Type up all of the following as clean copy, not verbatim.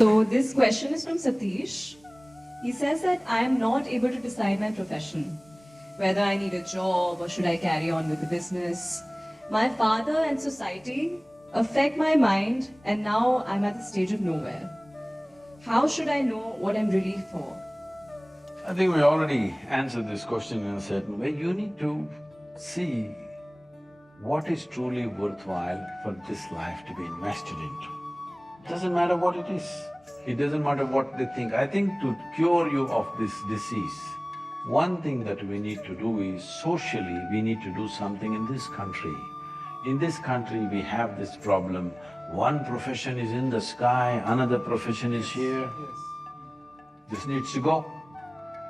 So this question is from Satish. He says that I am not able to decide my profession, whether I need a job or should I carry on with the business. My father and society affect my mind, and now I'm at the stage of nowhere. How should I know what I'm really for? I think we already answered this question in a certain way. You need to see what is truly worthwhile for this life to be invested into. Doesn't matter what it is, it doesn't matter what they think. I think to cure you of this disease, one thing that we need to do is, socially, we need to do something in this country. In this country, we have this problem, one profession is in the sky, another profession is here. This needs to go.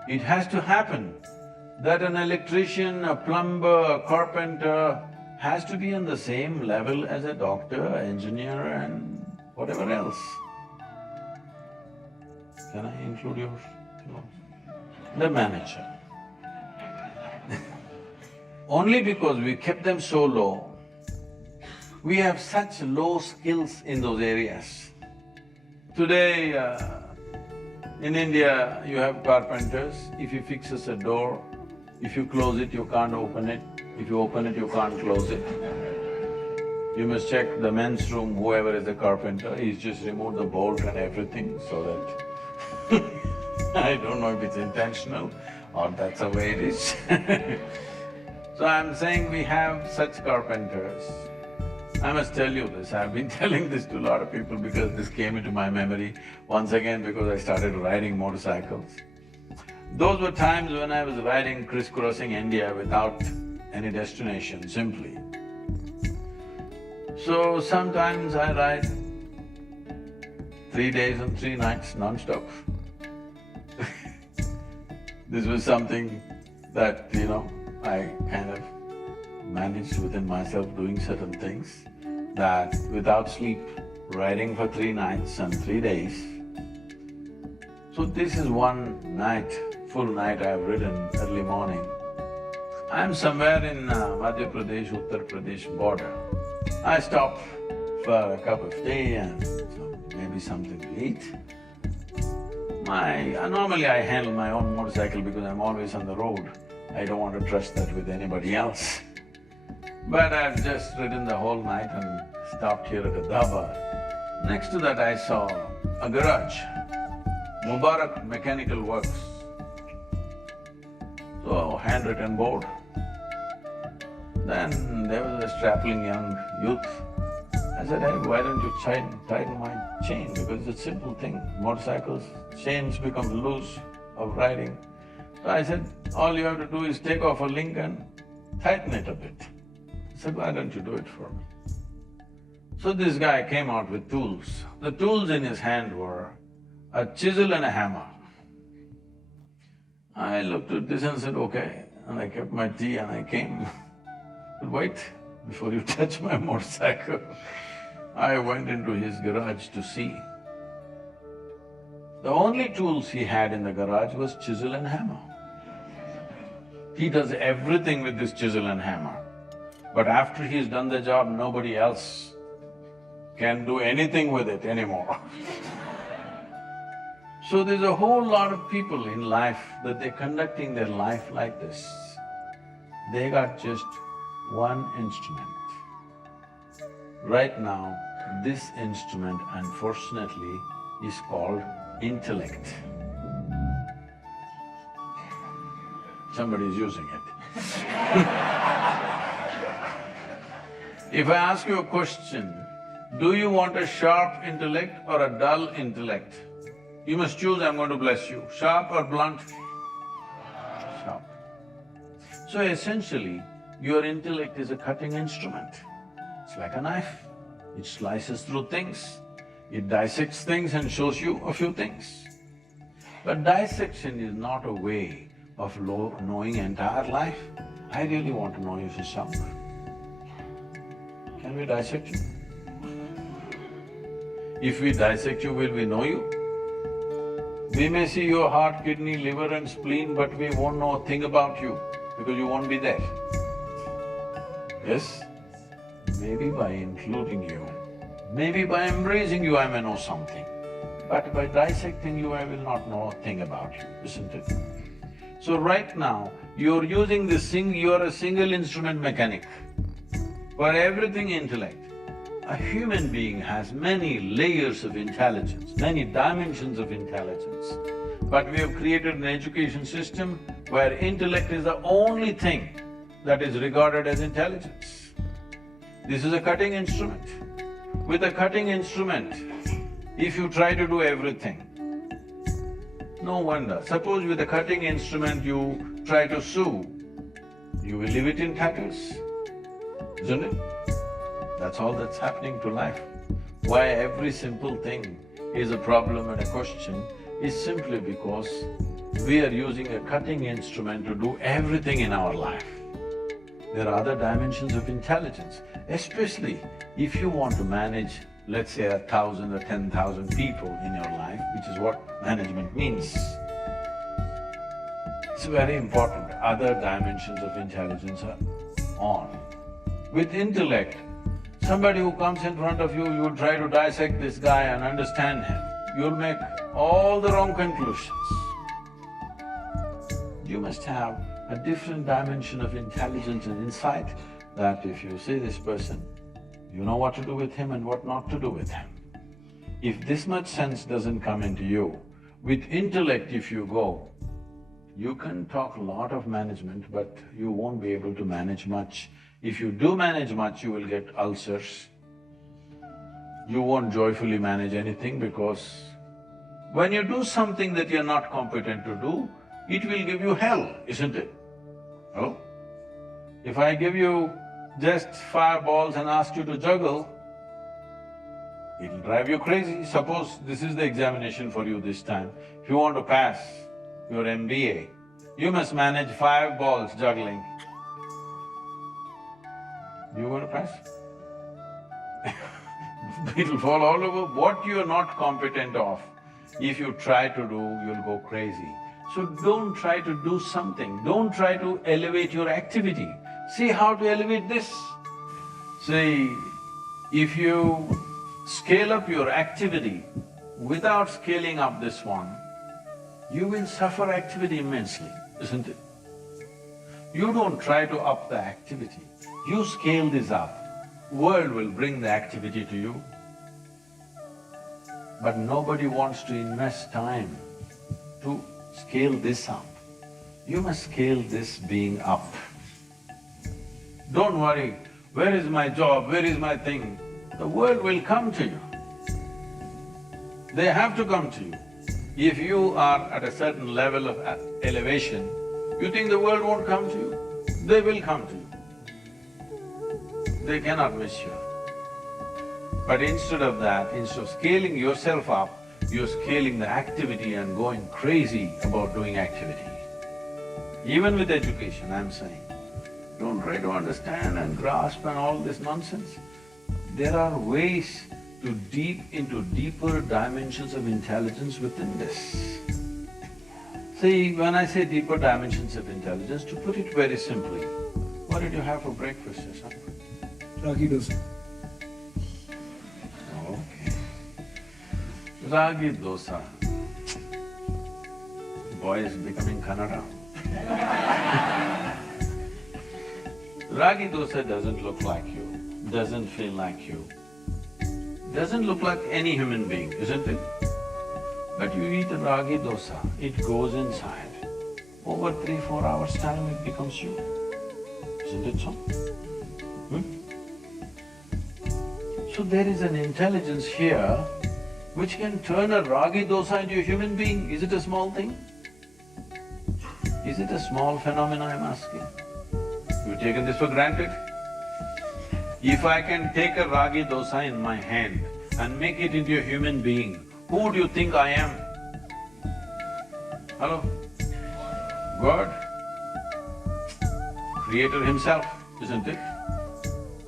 It has to happen that an electrician, a plumber, a carpenter has to be on the same level as a doctor, engineer and whatever else. Can I include yours? No. The manager. Only because we kept them so low, we have such low skills in those areas. Today, in India, you have carpenters. If he fixes a door, if you close it, you can't open it. If you open it, you can't close it. You must check the men's room, whoever is a carpenter, he's just removed the bolt and everything so that I don't know if it's intentional or that's the way it is So I'm saying we have such carpenters. I must tell you this, I've been telling this to a lot of people because this came into my memory once again because I started riding motorcycles. Those were times when I was riding, crisscrossing India without any destination, simply. So sometimes I ride 3 days and 3 nights non-stop. This was something that, I kind of managed within myself doing certain things that without sleep, riding for 3 nights and 3 days. So this is one night, full night I've ridden early morning. I'm somewhere in Madhya Pradesh, Uttar Pradesh border. I stop for a cup of tea and maybe something to eat. Normally I handle my own motorcycle because I'm always on the road. I don't want to trust that with anybody else. But I've just ridden the whole night and stopped here at a dhaba. Next to that I saw a garage, Mubarak Mechanical Works. So, handwritten board. Then there was a strapping young youth. I said, hey, why don't you tighten my chain? Because it's a simple thing, motorcycles, chains become loose of riding. So I said, all you have to do is take off a link and tighten it a bit. I said, why don't you do it for me? So this guy came out with tools. The tools in his hand were a chisel and a hammer. I looked at this and said, okay, and I kept my tea and I came. But wait, before you touch my motorcycle, I went into his garage to see. The only tools he had in the garage was chisel and hammer. He does everything with this chisel and hammer. But after he's done the job, nobody else can do anything with it anymore. So there's a whole lot of people in life that they're conducting their life like this. They got just one instrument. Right now, this instrument, unfortunately, is called intellect. Somebody is using it. If I ask you a question, do you want a sharp intellect or a dull intellect? You must choose, I'm going to bless you. Sharp or blunt? Sharp. So essentially, your intellect is a cutting instrument. It's like a knife. It slices through things, it dissects things and shows you a few things. But dissection is not a way of knowing entire life. I really want to know you for some. Can we dissect you? If we dissect you, will we know you? We may see your heart, kidney, liver and spleen, but we won't know a thing about you because you won't be there. Yes? Maybe by including you, maybe by embracing you, I may know something. But by dissecting you, I will not know a thing about you, isn't it? So right now, you're using this you're a single instrument mechanic. For everything intellect, a human being has many layers of intelligence, many dimensions of intelligence. But we have created an education system where intellect is the only thing that is regarded as intelligence. This is a cutting instrument. With a cutting instrument, if you try to do everything, no wonder. Suppose with a cutting instrument you try to sew, you will leave it in tatters, isn't it? That's all that's happening to life. Why every simple thing is a problem and a question is simply because we are using a cutting instrument to do everything in our life. There are other dimensions of intelligence, especially if you want to manage, let's say, 1,000 or 10,000 people in your life, which is what management means. It's very important. Other dimensions of intelligence are on. With intellect, somebody who comes in front of you, you'll try to dissect this guy and understand him. You'll make all the wrong conclusions. You must have a different dimension of intelligence and insight that if you see this person, you know what to do with him and what not to do with him. If this much sense doesn't come into you, with intellect if you go, you can talk a lot of management, but you won't be able to manage much. If you do manage much, you will get ulcers. You won't joyfully manage anything because when you do something that you're not competent to do, it will give you hell, isn't it? Hello? If I give you just fireballs and ask you to juggle, it'll drive you crazy. Suppose this is the examination for you this time. If you want to pass your MBA, you must manage 5 balls juggling. You want to pass? It'll fall all over. What you're not competent of, if you try to do, you'll go crazy. So don't try to do something, don't try to elevate your activity. See how to elevate this. See, if you scale up your activity without scaling up this one, you will suffer activity immensely, isn't it? You don't try to up the activity, you scale this up. World will bring the activity to you. But nobody wants to invest time to scale this up. You must scale this being up. Don't worry, where is my job, where is my thing? The world will come to you. They have to come to you. If you are at a certain level of elevation, you think the world won't come to you? They will come to you. They cannot miss you. But instead of that, instead of scaling yourself up, you're scaling the activity and going crazy about doing activity. Even with education, I'm saying, don't try to understand and grasp and all this nonsense. There are ways to into deeper dimensions of intelligence within this. See, when I say deeper dimensions of intelligence, to put it very simply, what did you have for breakfast, your son? Ragi dosa. Okay. Ragi dosa. Boy is becoming Kannada. Ragi dosa doesn't look like you, doesn't feel like you, doesn't look like any human being, isn't it? But you eat a ragi dosa, it goes inside. Over 3-4 hours' time it becomes you. Isn't it so? So there is an intelligence here which can turn a ragi dosa into a human being. Is it a small thing? Is it a small phenomenon, I'm asking? You've taken this for granted? If I can take a ragi dosa in my hand and make it into a human being, who do you think I am? Hello? God? Creator himself, isn't it?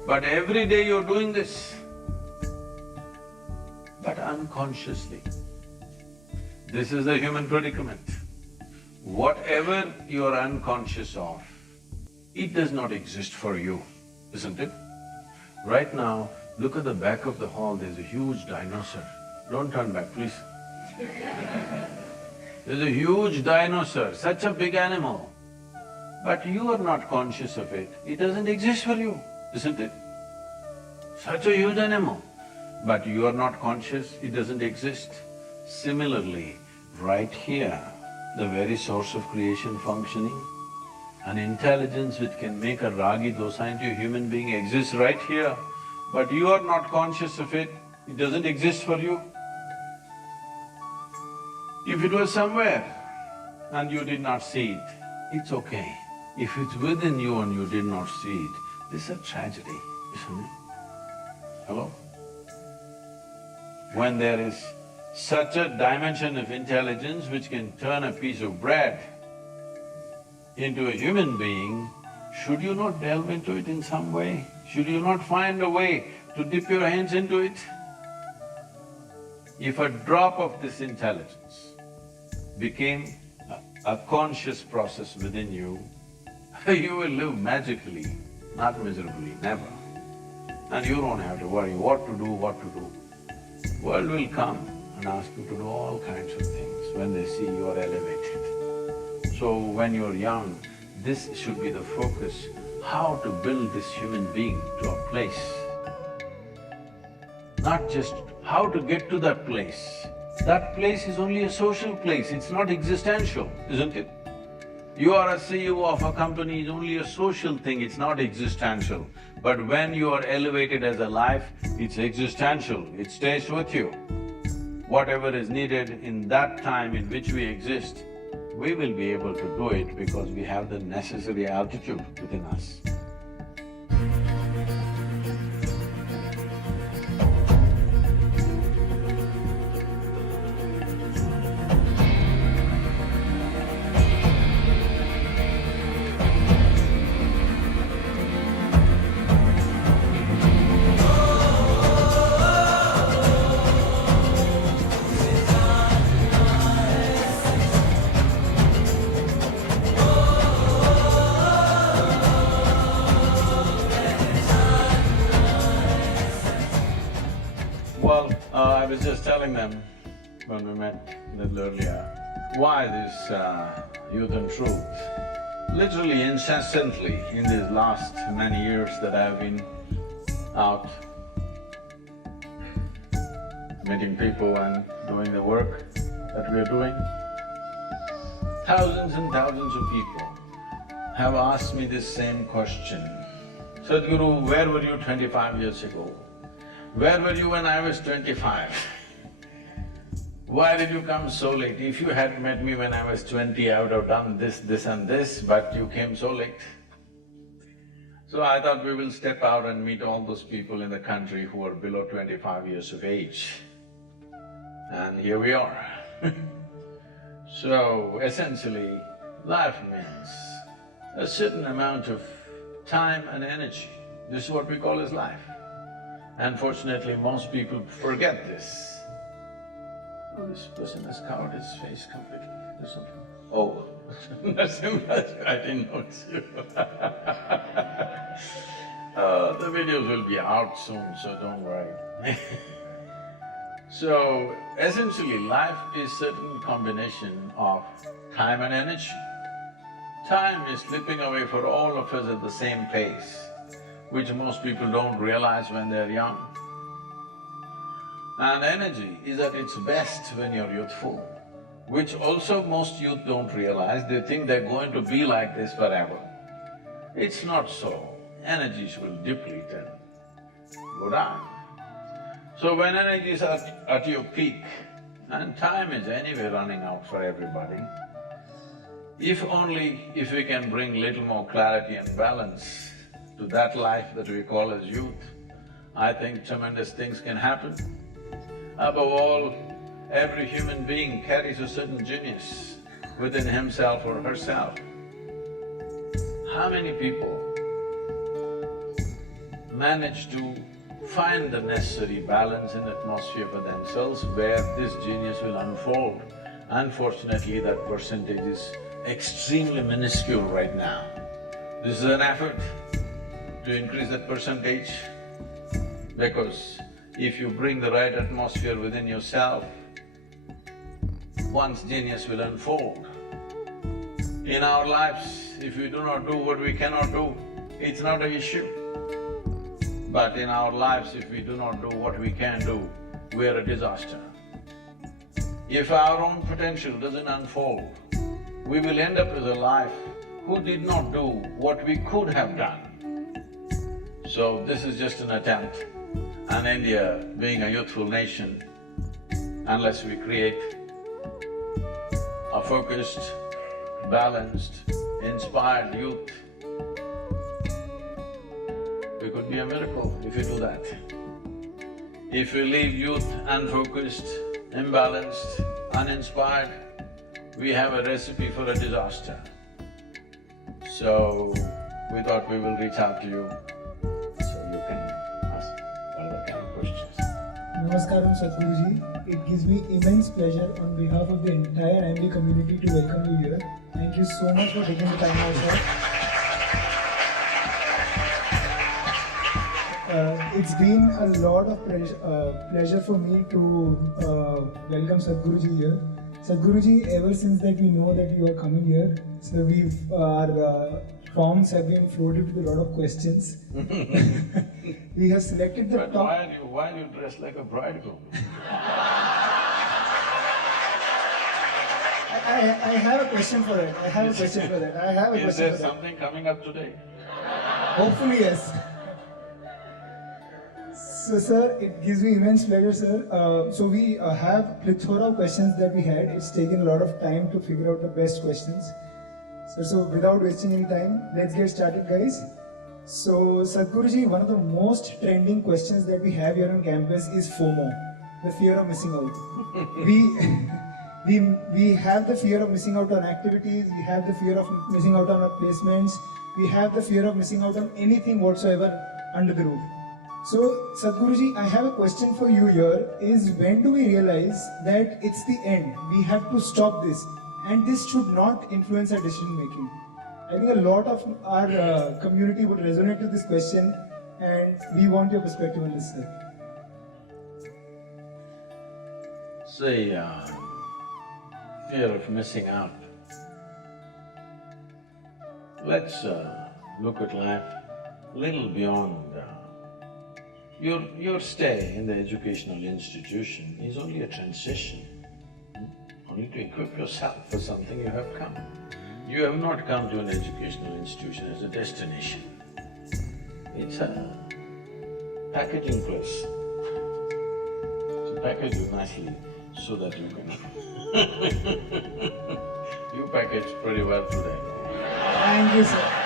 But every day you're doing this, but unconsciously. This is the human predicament. Whatever you're unconscious of, it does not exist for you, isn't it? Right now, look at the back of the hall, there's a huge dinosaur. Don't turn back, please. There's a huge dinosaur, such a big animal, but you are not conscious of it. It doesn't exist for you, isn't it? Such a huge animal, but you are not conscious, it doesn't exist. Similarly, right here, the very source of creation functioning, an intelligence which can make a ragi dosa into a human being exists right here, but you are not conscious of it, it doesn't exist for you. If it was somewhere and you did not see it, it's okay. If it's within you and you did not see it, this is a tragedy, isn't it? Hello? When there is such a dimension of intelligence which can turn a piece of bread into a human being, should you not delve into it in some way? Should you not find a way to dip your hands into it? If a drop of this intelligence became a conscious process within you, you will live magically, not miserably, never. And you don't have to worry what to do. World will come and ask you to do all kinds of things when they see you are elevated. So when you're young, this should be the focus, how to build this human being to a place. Not just how to get to that place. That place is only a social place, it's not existential, isn't it? You are a CEO of a company, it's only a social thing, it's not existential. But when you are elevated as a life, it's existential, it stays with you. Whatever is needed in that time in which we exist, we will be able to do it because we have the necessary altitude within us. I was just telling them when we met a little earlier, why this Youth and Truth? Literally incessantly in these last many years that I've been out meeting people and doing the work that we are doing, thousands and thousands of people have asked me this same question. Sadhguru, where were you 25 years ago? Where were you when I was 25? Why did you come so late? If you had met me when I was 20, I would have done this, this and this, but you came so late. So I thought we will step out and meet all those people in the country who are below 25 years of age. And here we are. So essentially, life means a certain amount of time and energy. This is what we call as life. Unfortunately, most people forget this. Oh, this person has covered his face completely, there's something… Oh, I didn't notice you. The videos will be out soon, so don't worry. So, essentially, life is certain combination of time and energy. Time is slipping away for all of us at the same pace, which most people don't realize when they're young. And energy is at its best when you're youthful, which also most youth don't realize. They think they're going to be like this forever. It's not so. Energies will deplete and go down. So when energy is at your peak, and time is anyway running out for everybody, if we can bring little more clarity and balance to that life that we call as youth, I think tremendous things can happen. Above all, every human being carries a certain genius within himself or herself. How many people manage to find the necessary balance and atmosphere for themselves where this genius will unfold? Unfortunately, that percentage is extremely minuscule right now. This is an effort to increase that percentage because if you bring the right atmosphere within yourself, one's genius will unfold. In our lives, if we do not do what we cannot do, it's not an issue. But in our lives, if we do not do what we can do, we're a disaster. If our own potential doesn't unfold, we will end up with a life who did not do what we could have done. So this is just an attempt, and India being a youthful nation, unless we create a focused, balanced, inspired youth, we could be a miracle if we do that. If we leave youth unfocused, imbalanced, uninspired, we have a recipe for a disaster. So, we thought we will reach out to you, so you can ask whatever kind of questions. Namaskaram Sadhguruji. It gives me immense pleasure on behalf of the entire IMD community to welcome you here. Thank you so much for taking the time out, sir. It's been a lot of pleasure for me to welcome Sadhguruji here. Sadhguruji, ever since that we know that you are coming here, so our forms have been floated with a lot of questions. We have selected the But top. why are you dressed like a bridegroom? I have a question for that. I have a question for that. Is there something coming up today? Hopefully, yes. So, sir, it gives me immense pleasure, sir. So we have plethora of questions that we had. It's taken a lot of time to figure out the best questions. So without wasting any time, let's get started, guys. So, Sadhguruji, one of the most trending questions that we have here on campus is FOMO, the fear of missing out. we have the fear of missing out on activities, we have the fear of missing out on our placements, we have the fear of missing out on anything whatsoever under the roof. So, Sadhguruji, I have a question for you here, is when do we realize that it's the end, we have to stop this, and this should not influence our decision making? I think a lot of our community would resonate to this question, and we want your perspective on this, sir. Say, fear of missing out. Let's look at life a little beyond. Your stay in the educational institution is only a transition, only to equip yourself for something you have come. You have not come to an educational institution as a destination. It's a packaging place. So package you nicely so that you can… You packaged pretty well today. Thank you, sir.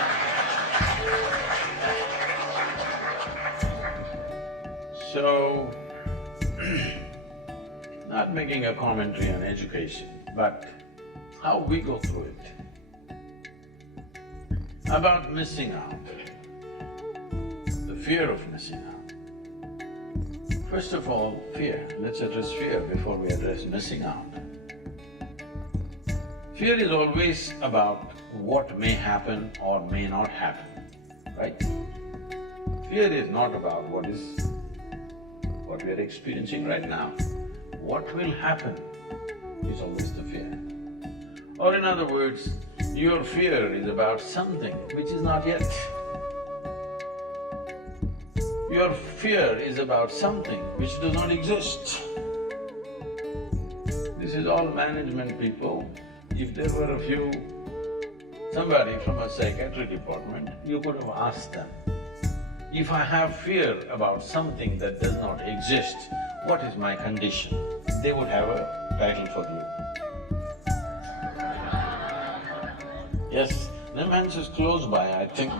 So, not making a commentary on education, but how we go through it. About missing out, the fear of missing out. First of all, fear. Let's address fear before we address missing out. Fear is always about what may happen or may not happen, right? Fear is not about what we are experiencing right now. What will happen is always the fear. Or in other words, your fear is about something which is not yet. Your fear is about something which does not exist. This is all management people. If there were a few… somebody from a psychiatry department, you could have asked them, if I have fear about something that does not exist, what is my condition? They would have a title for you. Yes, Nemans is close by, I think.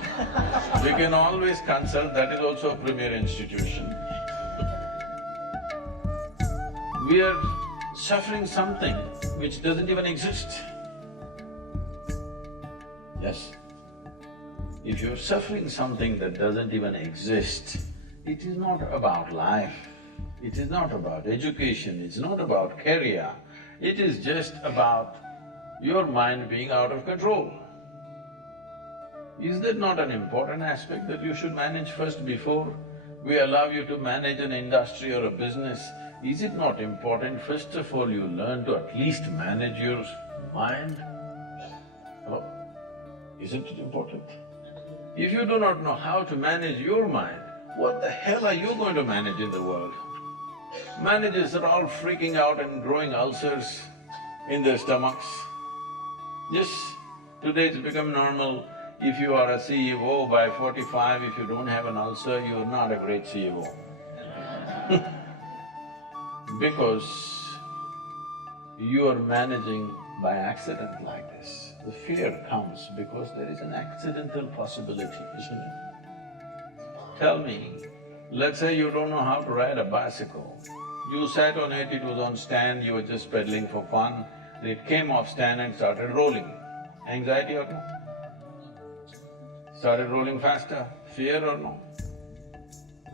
We can always consult, that is also a premier institution. We are suffering something which doesn't even exist. Yes? If you're suffering something that doesn't even exist, it is not about life, it is not about education, it's not about career, it is just about your mind being out of control. Is that not an important aspect that you should manage first before we allow you to manage an industry or a business, is it not important, first of all, you learn to at least manage your mind? Hello? Isn't it important? If you do not know how to manage your mind, what the hell are you going to manage in the world? Managers are all freaking out and growing ulcers in their stomachs. Yes, today it's become normal, if you are a CEO by 45, if you don't have an ulcer, you're not a great CEO. Because you are managing by accident like this. The fear comes because there is an accidental possibility, isn't it? Tell me, let's say you don't know how to ride a bicycle. You sat on it, it was on stand, you were just pedaling for fun, it came off stand and started rolling. Anxiety or no? Started rolling faster, fear or no?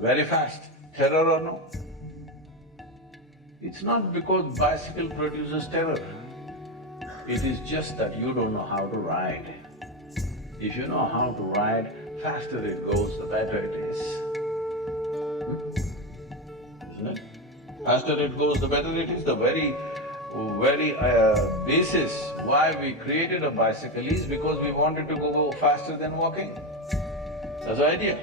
Very fast, terror or no? It's not because bicycle produces terror, it is just that you don't know how to ride. If you know how to ride, faster it goes, the better it is. Isn't it? Faster it goes, the better it is. The very basis why we created a bicycle is because we wanted to go faster than walking. That's the idea.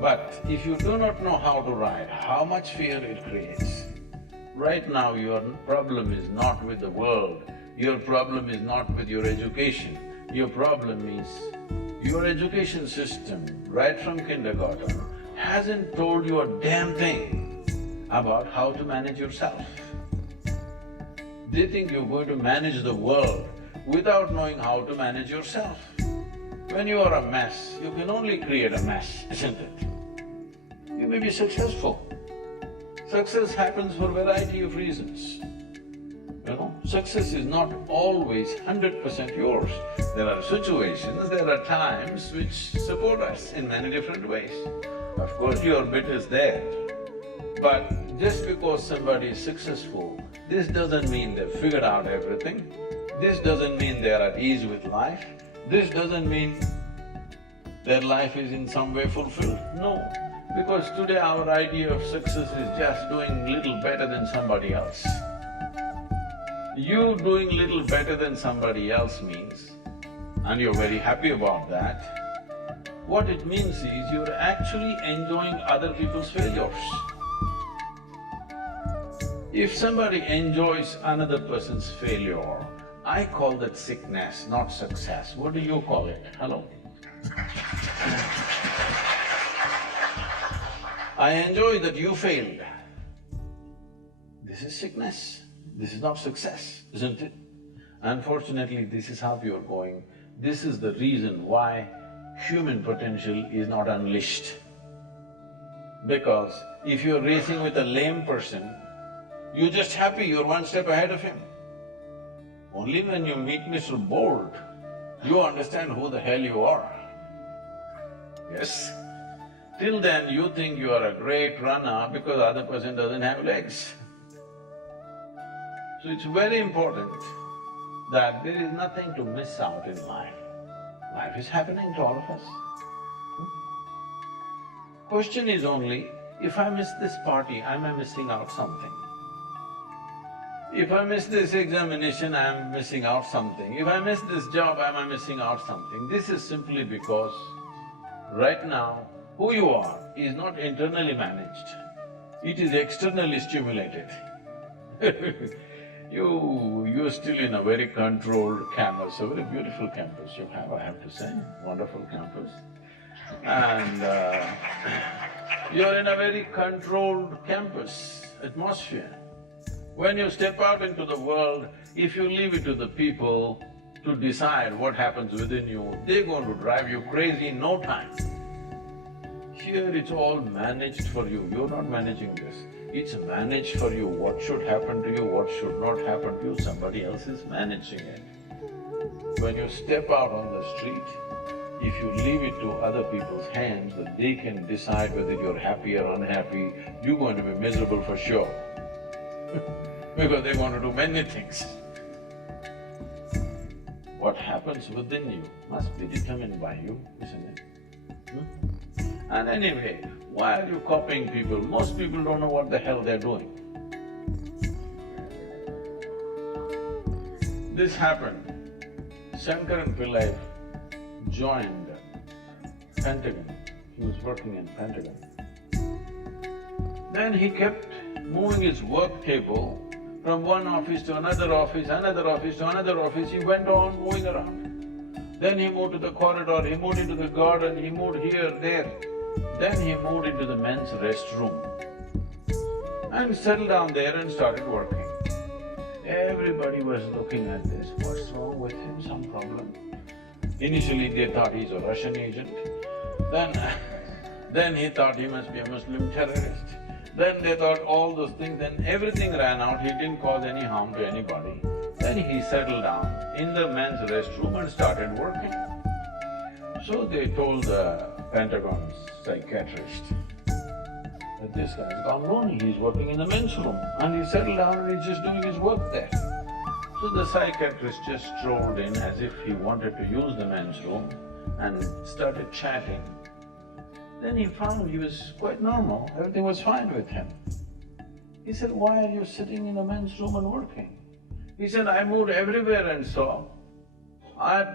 But if you do not know how to ride, how much fear it creates. Right now your problem is not with the world, your problem is not with your education, your problem is your education system, right from kindergarten, hasn't told you a damn thing about how to manage yourself. They think you're going to manage the world without knowing how to manage yourself. When you are a mess, you can only create a mess, isn't it? You may be successful. Success happens for a variety of reasons. You know, success is not always 100% yours. There are situations, there are times which support us in many different ways. Of course, your bit is there, but just because somebody is successful, this doesn't mean they've figured out everything. This doesn't mean they're at ease with life. This doesn't mean their life is in some way fulfilled. No, because today our idea of success is just doing little better than somebody else. You doing little better than somebody else means, and you're very happy about that, what it means is you're actually enjoying other people's failures. If somebody enjoys another person's failure, I call that sickness, not success. What do you call it? Hello? I enjoy that you failed. This is sickness, this is not success, isn't it? Unfortunately, this is how you're going. This is the reason why human potential is not unleashed. Because if you're racing with a lame person, you're just happy you're one step ahead of him. Only when you meet Mr. Bolt, you understand who the hell you are. Yes? Till then, you think you are a great runner because the other person doesn't have legs. So it's very important that there is nothing to miss out in life. Life is happening to all of us. Question is only, if I miss this party, am I missing out something? If I miss this examination, I am missing out something. If I miss this job, am I missing out something? This is simply because right now, who you are is not internally managed, it is externally stimulated. You're still in a very controlled campus, a very beautiful campus you have, I have to say, wonderful campus. And you're in a very controlled campus atmosphere. When you step out into the world, if you leave it to the people to decide what happens within you, they're going to drive you crazy in no time. Here it's all managed for you, you're not managing this. It's managed for you, what should happen to you, what should not happen to you, somebody else is managing it. When you step out on the street, if you leave it to other people's hands, that they can decide whether you're happy or unhappy, you're going to be miserable for sure. Because they want to do many things. What happens within you must be determined by you, isn't it? And anyway, why are you copying people? Most people don't know what the hell they're doing. This happened. Shankaran Pillai joined Pentagon. He was working in Pentagon. Then he kept moving his work table from one office to another office, another office to another office. He went on moving around. Then he moved to the corridor, he moved into the garden, he moved here, there. Then he moved into the men's restroom and settled down there and started working. Everybody was looking at this, what's wrong with him, some problem? Initially they thought he's a Russian agent, then he thought he must be a Muslim terrorist. Then they thought all those things, then everything ran out, he didn't cause any harm to anybody. Then he settled down in the men's restroom and started working. So they told the Pentagon's psychiatrist that this guy's gone lonely, he's working in the men's room and he settled down and he's just doing his work there. So the psychiatrist just strolled in as if he wanted to use the men's room and started chatting. Then he found he was quite normal, everything was fine with him. He said, why are you sitting in the men's room and working? He said, I moved everywhere and saw.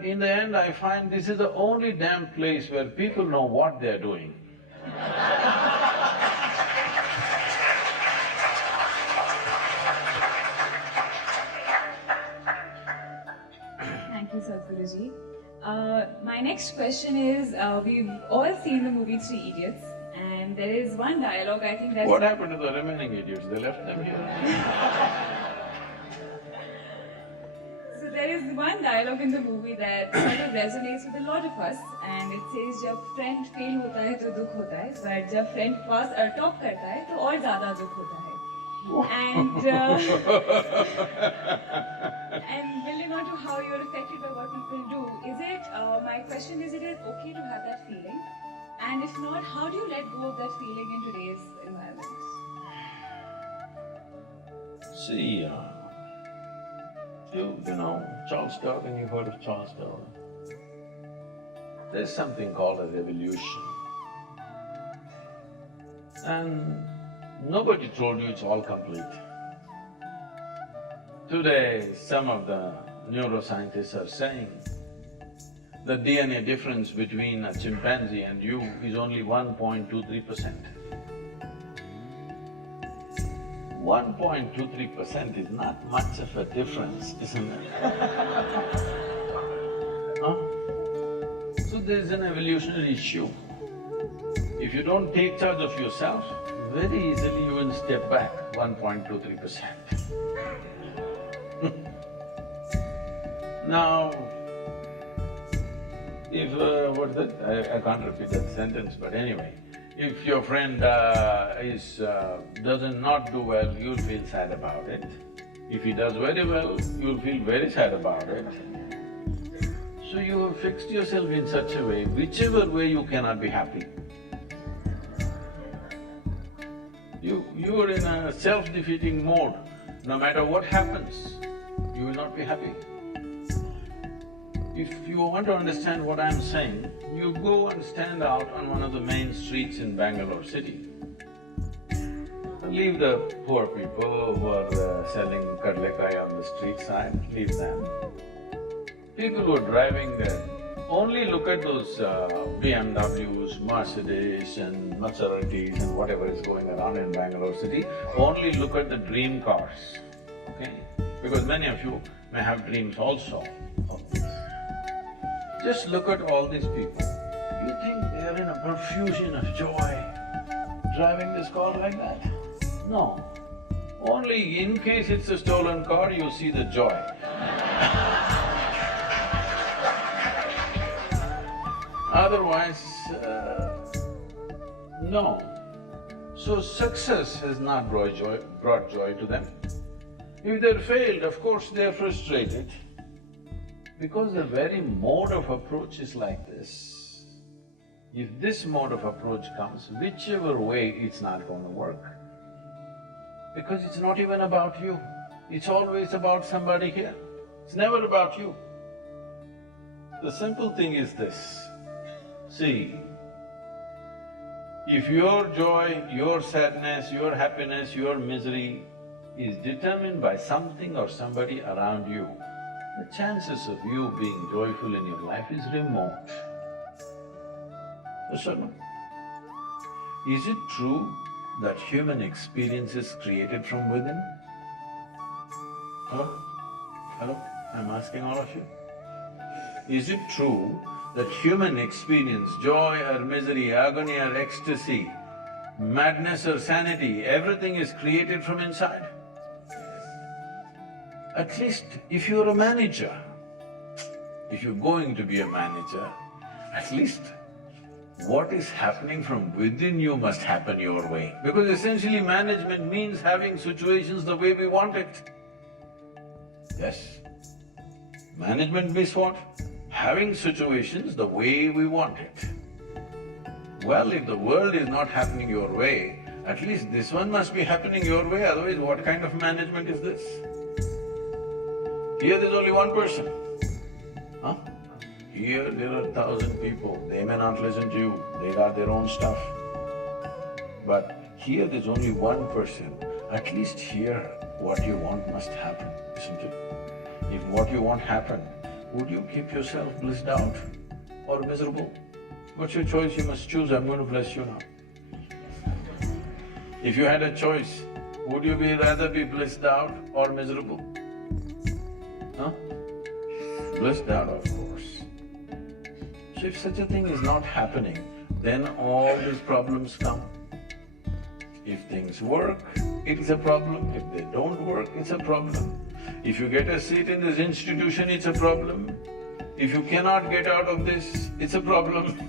In the end, I find this is the only damn place where people know what they're doing. Thank you, Sadhguruji. My next question is, we've all seen the movie Three Idiots, and there is one dialogue I think that's… What happened to the remaining idiots? They left them here. So there is one dialogue in the movie that sort of resonates with a lot of us, and it says, "जब friend fail होता है तो दुख होता है, but जब friend pass or top करता है तो और ज़्यादा दुख होता है." And building on to how you're affected by what people do, my question is it okay to have that feeling? And if not, how do you let go of that feeling in today's environment? See, you know Charles Darwin, you've heard of Charles Darwin? There's something called a revolution. And nobody told you it's all complete. Today, some of the neuroscientists are saying the DNA difference between a chimpanzee and you is only 1.23%. 1.23% is not much of a difference, isn't it? Huh? So there's an evolutionary issue. If you don't take charge of yourself, very easily you will step back 1.23%. Now, if… what's that? I can't repeat that sentence, but anyway, if your friend doesn't not do well, you'll feel sad about it. If he does very well, you'll feel very sad about it. So you have fixed yourself in such a way, whichever way you cannot be happy. You are in a self-defeating mode. No matter what happens, you will not be happy. If you want to understand what I'm saying, you go and stand out on one of the main streets in Bangalore city. Leave the poor people who are selling kadlekai on the street side, leave them. People who are driving only look at those BMWs, Mercedes and Maseratis and whatever is going around in Bangalore city, only look at the dream cars, okay? Because many of you may have dreams also of this. Just look at all these people. You think they are in a profusion of joy, driving this car like that? No. Only in case it's a stolen car, you see the joy. Otherwise, no. So success has not brought joy to them. If they're failed, of course they're frustrated. Because the very mode of approach is like this. If this mode of approach comes, whichever way, it's not going to work. Because it's not even about you, it's always about somebody here. It's never about you. The simple thing is this, see, If your joy, your sadness, your happiness, your misery is determined by something or somebody around you, the chances of you being joyful in your life is remote. Yes or no? Is it true that human experience is created from within? Hello? Hello? I'm asking all of you. Is it true that human experience, joy or misery, agony or ecstasy, madness or sanity, everything is created from inside? At least if you're a manager, if you're going to be a manager, at least what is happening from within you must happen your way. Because essentially management means having situations the way we want it. Yes? Management means what? Having situations the way we want it. Well, if the world is not happening your way, at least this one must be happening your way, otherwise what kind of management is this? Here there's only one person, huh? Here there are 1,000 people, they may not listen to you, they got their own stuff. But here there's only one person, at least here what you want must happen, isn't it? If what you want happened, would you keep yourself blissed out or miserable? What's your choice? You must choose. I'm going to bless you now. If you had a choice, would you rather be blissed out or miserable? Huh? Blissed out, of course. So if such a thing is not happening, then all these problems come. If things work, it is a problem. If they don't work, it's a problem. If you get a seat in this institution, it's a problem. If you cannot get out of this, it's a problem.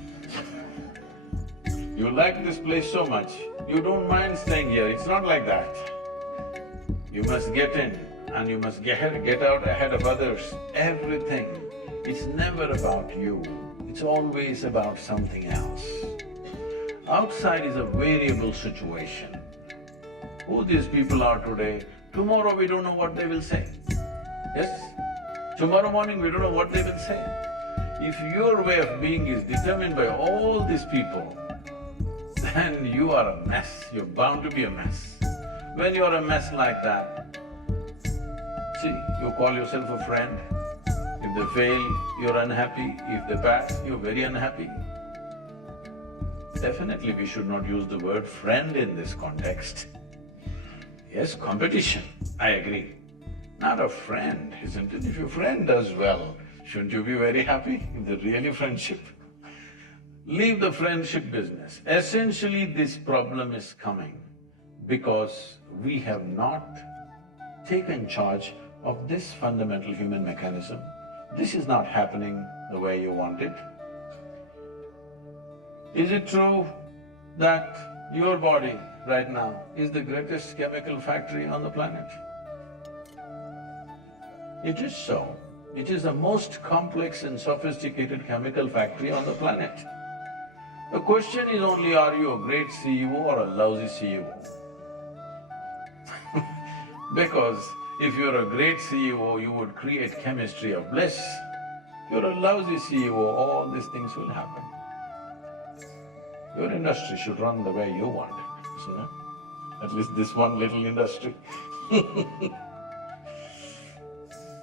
You like this place so much, you don't mind staying here, it's not like that. You must get in and you must get out ahead of others, everything. It's never about you, it's always about something else. Outside is a variable situation. Who these people are today, tomorrow we don't know what they will say. Yes? Tomorrow morning we don't know what they will say. If your way of being is determined by all these people, then you are a mess, you're bound to be a mess. When you're a mess like that, see, you call yourself a friend. If they fail, you're unhappy. If they pass, you're very unhappy. Definitely we should not use the word friend in this context. Yes, competition, I agree. Not a friend, isn't it? If your friend does well, shouldn't you be very happy if they're really friendship? Leave the friendship business. Essentially, this problem is coming because we have not taken charge of this fundamental human mechanism. This is not happening the way you want it. Is it true that your body right now is the greatest chemical factory on the planet? It is so. It is the most complex and sophisticated chemical factory on the planet. The question is only, are you a great CEO or a lousy CEO? Because if you're a great CEO, you would create chemistry of bliss. If you're a lousy CEO, all these things will happen. Your industry should run the way you want it, isn't it? At least this one little industry.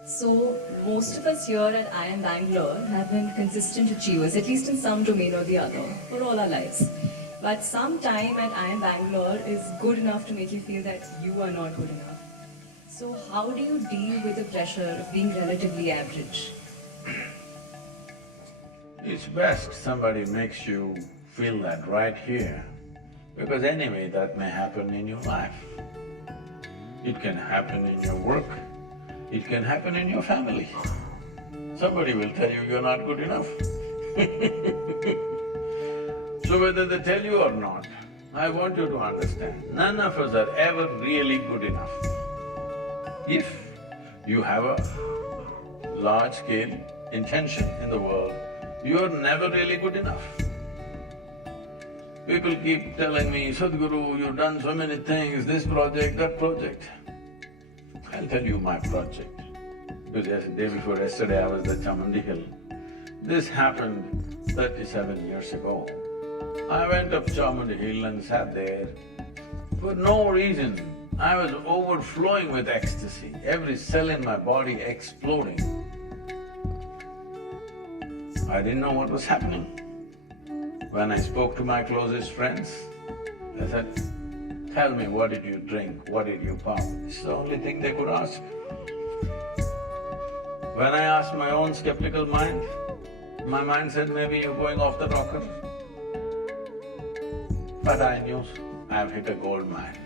So, most of us here at IIM Bangalore have been consistent achievers, at least in some domain or the other, for all our lives. But some time at IIM Bangalore is good enough to make you feel that you are not good enough. So, how do you deal with the pressure of being relatively average? It's best somebody makes you feel that right here, because anyway that may happen in your life. It can happen in your work, it can happen in your family. Somebody will tell you you're not good enough. So whether they tell you or not, I want you to understand, none of us are ever really good enough. If you have a large-scale intention in the world, you're never really good enough. People keep telling me, Sadhguru, you've done so many things, this project, that project. I'll tell you my project, because day before yesterday I was at Chamandi Hill. This happened 37 years ago. I went up Chamunda Hill and sat there. For no reason, I was overflowing with ecstasy, every cell in my body exploding. I didn't know what was happening. When I spoke to my closest friends, they said, "Tell me, what did you drink, what did you pop?" It's the only thing they could ask. When I asked my own skeptical mind, my mind said, maybe you're going off the rocker. But I knew I've hit a gold mine.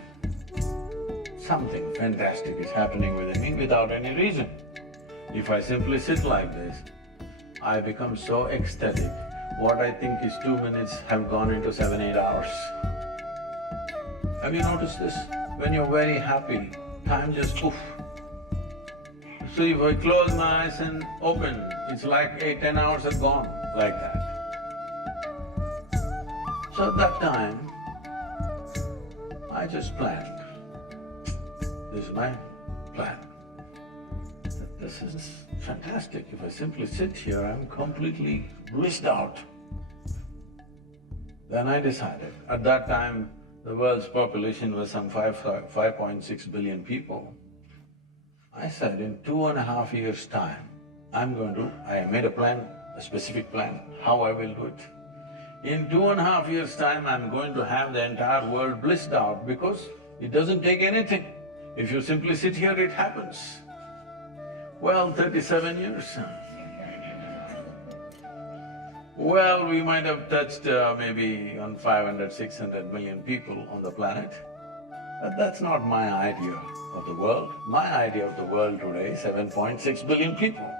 Something fantastic is happening within me without any reason. If I simply sit like this, I become so ecstatic, what I think is 2 minutes have gone into 7, 8 hours. Have you noticed this? When you're very happy, time just poof. So if I close my eyes and open, it's like 8, 10 hours have gone like that. So at that time, I just planned. This is my plan. This is fantastic. If I simply sit here, I'm completely blissed out. Then I decided, at that time, the world's population was some 5.6 billion people. I said, in 2.5 years' time, I made a plan, a specific plan, how I will do it. In 2.5 years' time, I'm going to have the entire world blissed out because it doesn't take anything. If you simply sit here, it happens. Well, 37 years. Well, we might have touched maybe on 500, 600 million people on the planet. But that's not my idea of the world. My idea of the world today is 7.6 billion people.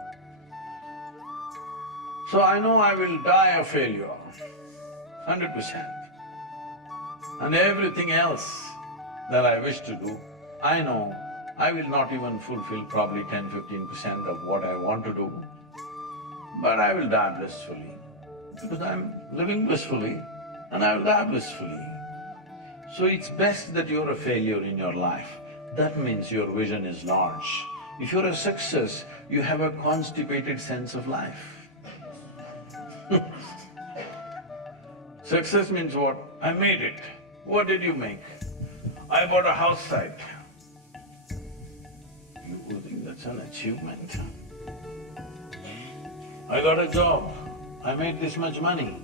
So I know I will die a failure, 100%. And everything else that I wish to do, I know I will not even fulfill probably 10–15% of what I want to do, but I will die blissfully, because I'm living blissfully and I will die blissfully. So it's best that you're a failure in your life. That means your vision is large. If you're a success, you have a constipated sense of life. Success means what? I made it. What did you make? I bought a house site. You think that's an achievement? I got a job. I made this much money.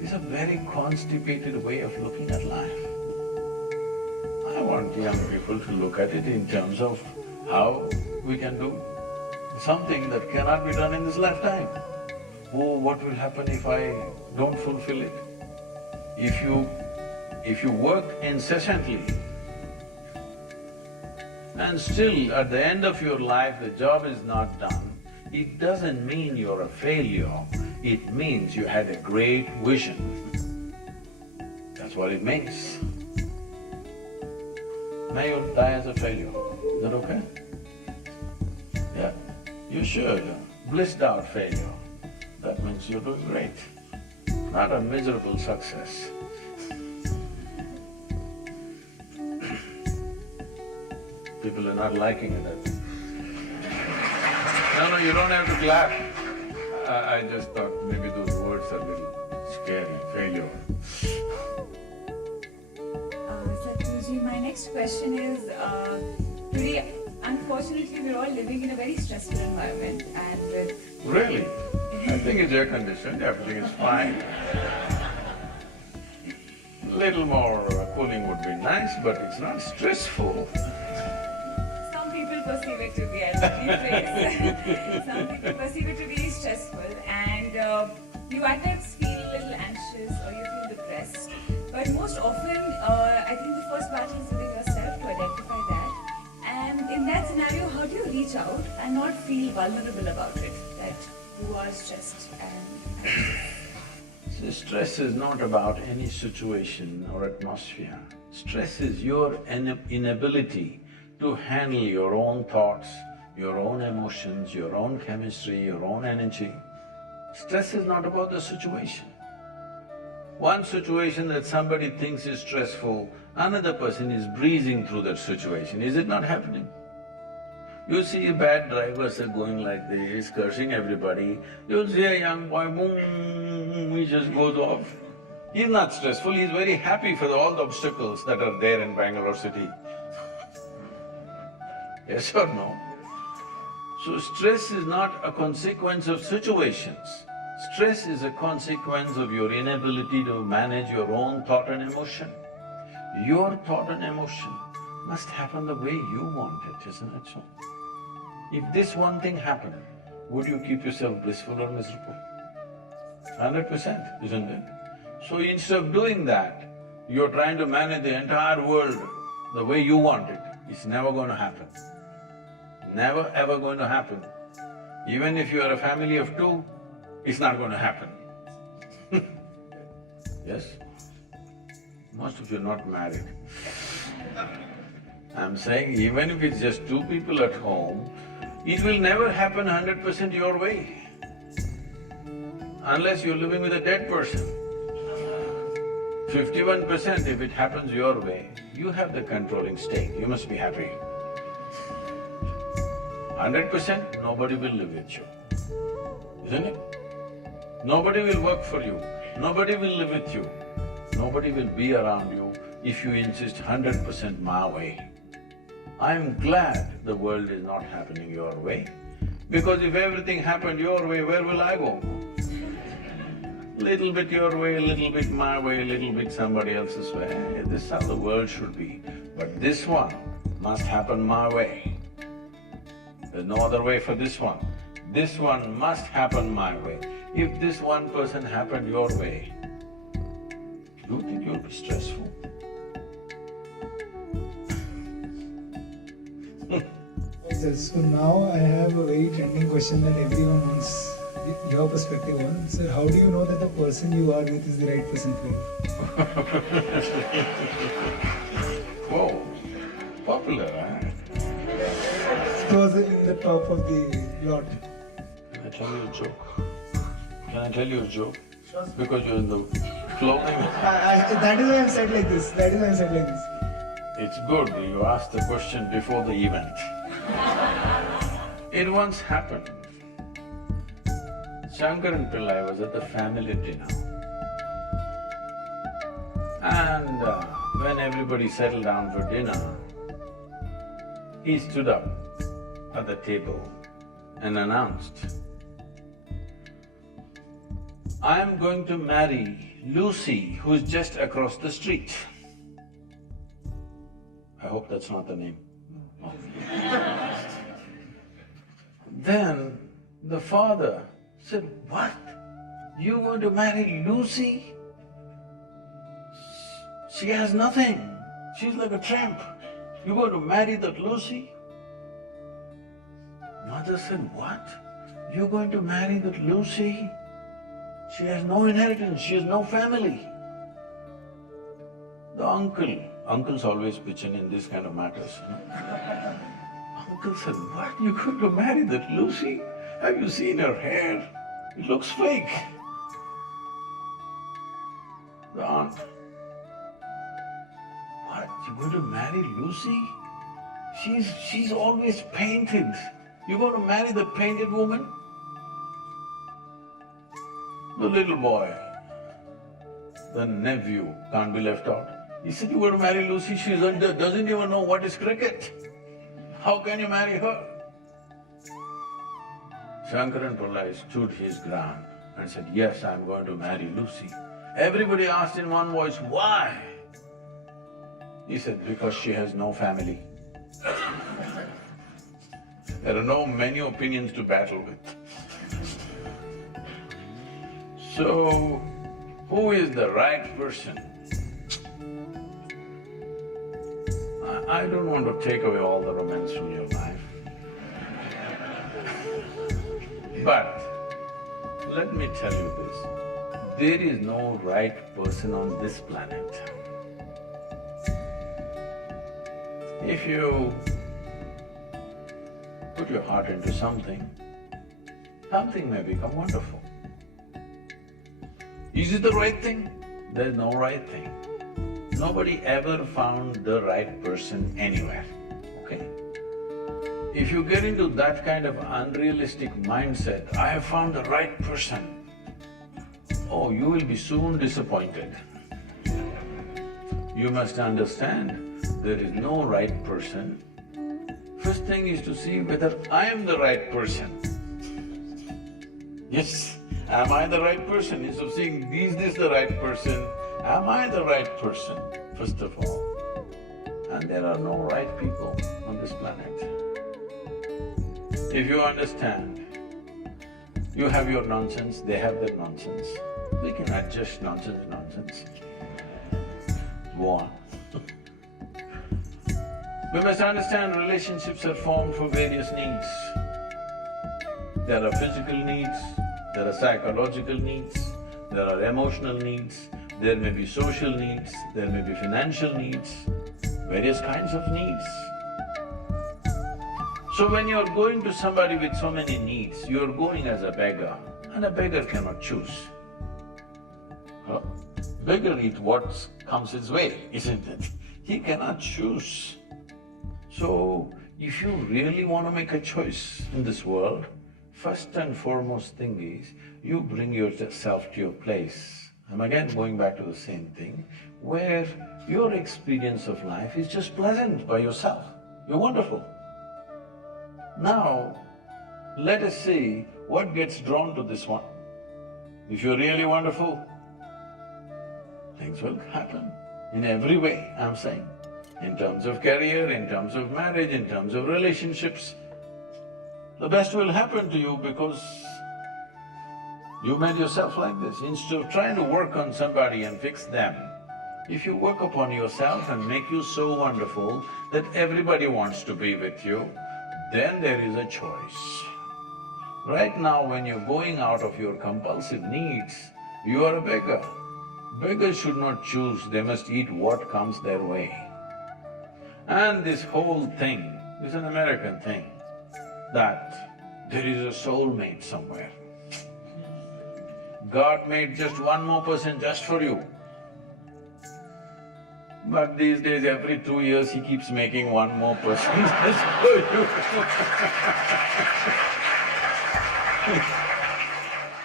It's a very constipated way of looking at life. I want young people to look at it in terms of how we can do something that cannot be done in this lifetime. Oh, what will happen if I don't fulfill it? If you work incessantly and still at the end of your life the job is not done, it doesn't mean you're a failure, it means you had a great vision. That's what it means. May you die as a failure, is that okay? Yeah, you should. Blissed out failure, that means you're doing great, not a miserable success. People are not liking it. No, you don't have to clap. I just thought maybe those words are a little scary, failure. Sadhguruji, my next question is, today unfortunately we're all living in a very stressful environment and with… Really? I think it's air-conditioned, everything is fine. Little more cooling would be nice, but it's not stressful. Some people perceive it to be, I'll rephrase. Some people perceive it to be stressful and you at times feel a little anxious or you feel depressed. But most often, I think the first battle is within yourself to identify that. And in that scenario, how do you reach out and not feel vulnerable about it, that you are stressed and anxious? See, stress is not about any situation or atmosphere. Stress is your inability to handle your own thoughts, your own emotions, your own chemistry, your own energy. Stress is not about the situation. One situation that somebody thinks is stressful, another person is breezing through that situation. Is it not happening? You see bad drivers are going like this, cursing everybody. You'll see a young boy, boom, he just goes off. He's not stressful, he's very happy for all the obstacles that are there in Bangalore city. Yes or no? So stress is not a consequence of situations. Stress is a consequence of your inability to manage your own thought and emotion. Your thought and emotion must happen the way you want it, isn't it so? If this one thing happened, would you keep yourself blissful or miserable? 100%, isn't it? So instead of doing that, you're trying to manage the entire world the way you want it. It's never going to happen. Never ever going to happen. Even if you are a family of two, it's not going to happen. Yes? Most of you are not married. I'm saying even if it's just two people at home, it will never happen 100% your way. Unless you're living with a dead person. 51% if it happens your way, you have the controlling stake, you must be happy. 100% nobody will live with you, isn't it? Nobody will work for you, nobody will live with you, nobody will be around you if you insist 100% my way. I'm glad the world is not happening your way, because if everything happened your way, where will I go? Little bit your way, little bit my way, little bit somebody else's way. This is how the world should be. But this one must happen my way. There's no other way for this one. This one must happen my way. If this one person happened your way, do you think you'll be stressful? So now I have a very trending question that everyone wants your perspective on. So how do you know that the person you are with is the right person for you? Whoa, popular, huh? It was in the top of the lot. Can I tell you a joke? Can I tell you a joke? Because you're in the clothing… That is why I'm said like this. That is why I'm said like this. It's good you asked the question before the event. It once happened. Shankaran Pillai was at the family dinner. And when everybody settled down for dinner, he stood up at the table and announced, "I am going to marry Lucy, who's just across the street." I hope that's not the name. Then the father said, "What? You're going to marry Lucy? She has nothing. She's like a tramp. You're going to marry that Lucy?" Mother said, "What? You're going to marry that Lucy? She has no inheritance, she has no family." The uncles always pitch in this kind of matters, you know. Uncle said, "What? You're going to marry that Lucy? Have you seen her hair? It looks fake." The aunt, "What? You're going to marry Lucy? She's always painted. You're going to marry the painted woman?" The little boy, the nephew, can't be left out. He said, "You're going to marry Lucy, she doesn't even know what is cricket. How can you marry her?" Shankaran Pillai stood his ground and said, "Yes, I'm going to marry Lucy." Everybody asked in one voice, "Why?" He said, "Because she has no family." There are no many opinions to battle with. So, who is the right person? I don't want to take away all the romance from your life. But, let me tell you this, there is no right person on this planet. If you put your heart into something, something may become wonderful. Is it the right thing? There's no right thing. Nobody ever found the right person anywhere, okay? If you get into that kind of unrealistic mindset, "I have found the right person," oh, you will be soon disappointed. you must understand there is no right person. First thing is to see whether I am the right person. Yes, am I the right person? Instead of saying, is this the right person? Am I the right person, first of all? And there are no right people on this planet. If you understand, you have your nonsense, they have their nonsense. We can adjust nonsense. Go on. We must understand relationships are formed for various needs. There are physical needs, there are psychological needs, there are emotional needs, there may be social needs, there may be financial needs, various kinds of needs. So when you're going to somebody with so many needs, you're going as a beggar, and a beggar cannot choose. Beggar eats what comes his way, isn't it? He cannot choose. So, if you really want to make a choice in this world, first and foremost thing is, you bring yourself to your place. I'm again going back to the same thing, where your experience of life is just pleasant by yourself. You're wonderful. Now, let us see what gets drawn to this one. If you're really wonderful, things will happen in every way, I'm saying. In terms of career, in terms of marriage, in terms of relationships. The best will happen to you because you made yourself like this. Instead of trying to work on somebody and fix them, if you work upon yourself and make you so wonderful that everybody wants to be with you, then there is a choice. Right now, when you're going out of your compulsive needs, you are a beggar. Beggars should not choose, they must eat what comes their way. And this whole thing is an American thing, that there is a soulmate somewhere. God made just one more person just for you. But these days, every 2 years, he keeps making one more person just for you.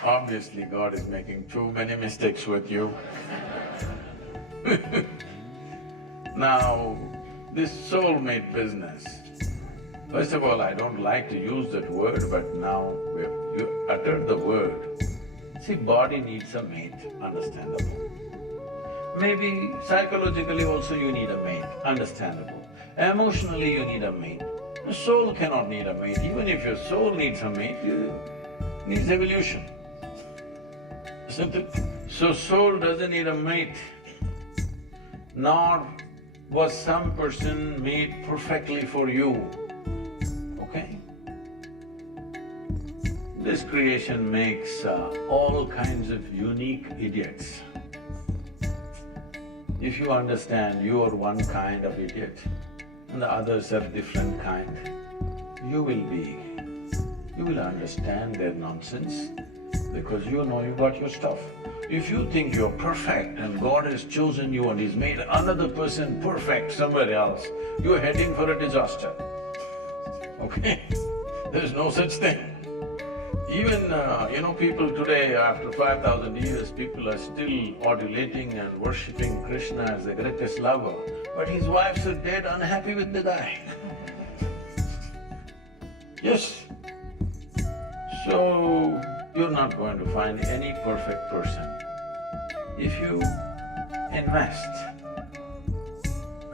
Obviously, God is making too many mistakes with you. Now, this soulmate business, first of all, I don't like to use that word, but now you uttered the word. See, body needs a mate, understandable. Maybe psychologically also you need a mate, understandable. Emotionally you need a mate. The soul cannot need a mate. Even if your soul needs a mate, it needs evolution, isn't it? So soul doesn't need a mate, nor was some person made perfectly for you, okay? This creation makes all kinds of unique idiots. If you understand you are one kind of idiot and the others are different kind, you will understand their nonsense because you know you got your stuff. If you think you're perfect and God has chosen you and He's made another person perfect somewhere else, you're heading for a disaster, okay? There's no such thing. Even, people today, after 5,000 years, people are still adulating and worshipping Krishna as the greatest lover, but his wives are dead unhappy with the guy. Yes. So, you're not going to find any perfect person. If you invest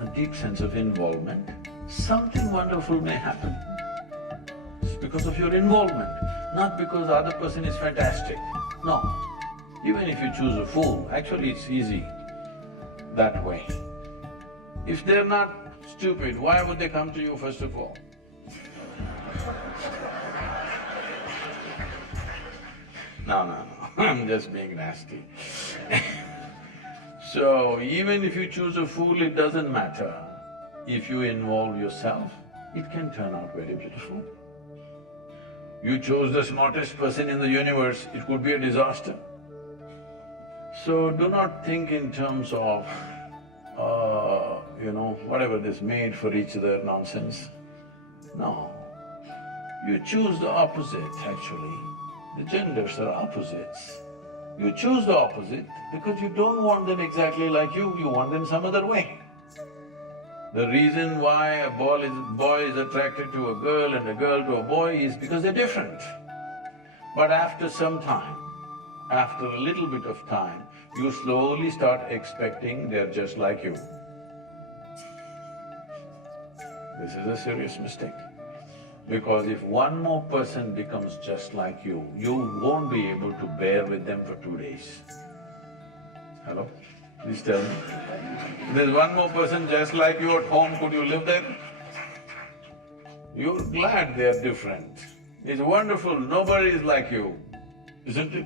a deep sense of involvement, something wonderful may happen. It's because of your involvement, not because the other person is fantastic. No. Even if you choose a fool, actually it's easy that way. If they're not stupid, why would they come to you first of all? No, I'm just being nasty. So, even if you choose a fool, it doesn't matter. If you involve yourself, it can turn out very beautiful. You chose the smartest person in the universe, it could be a disaster. So, do not think in terms of, whatever this made for each other nonsense. No. You choose the opposite, actually. The genders are opposites. You choose the opposite because you don't want them exactly like you want them some other way. The reason why a boy is attracted to a girl and a girl to a boy is because they're different. But after some time, after a little bit of time, you slowly start expecting they're just like you. This is a serious mistake. Because if one more person becomes just like you won't be able to bear with them for 2 days. Hello? Please tell me. If there's one more person just like you at home, could you live there? You're glad they're different. It's wonderful, nobody is like you, isn't it?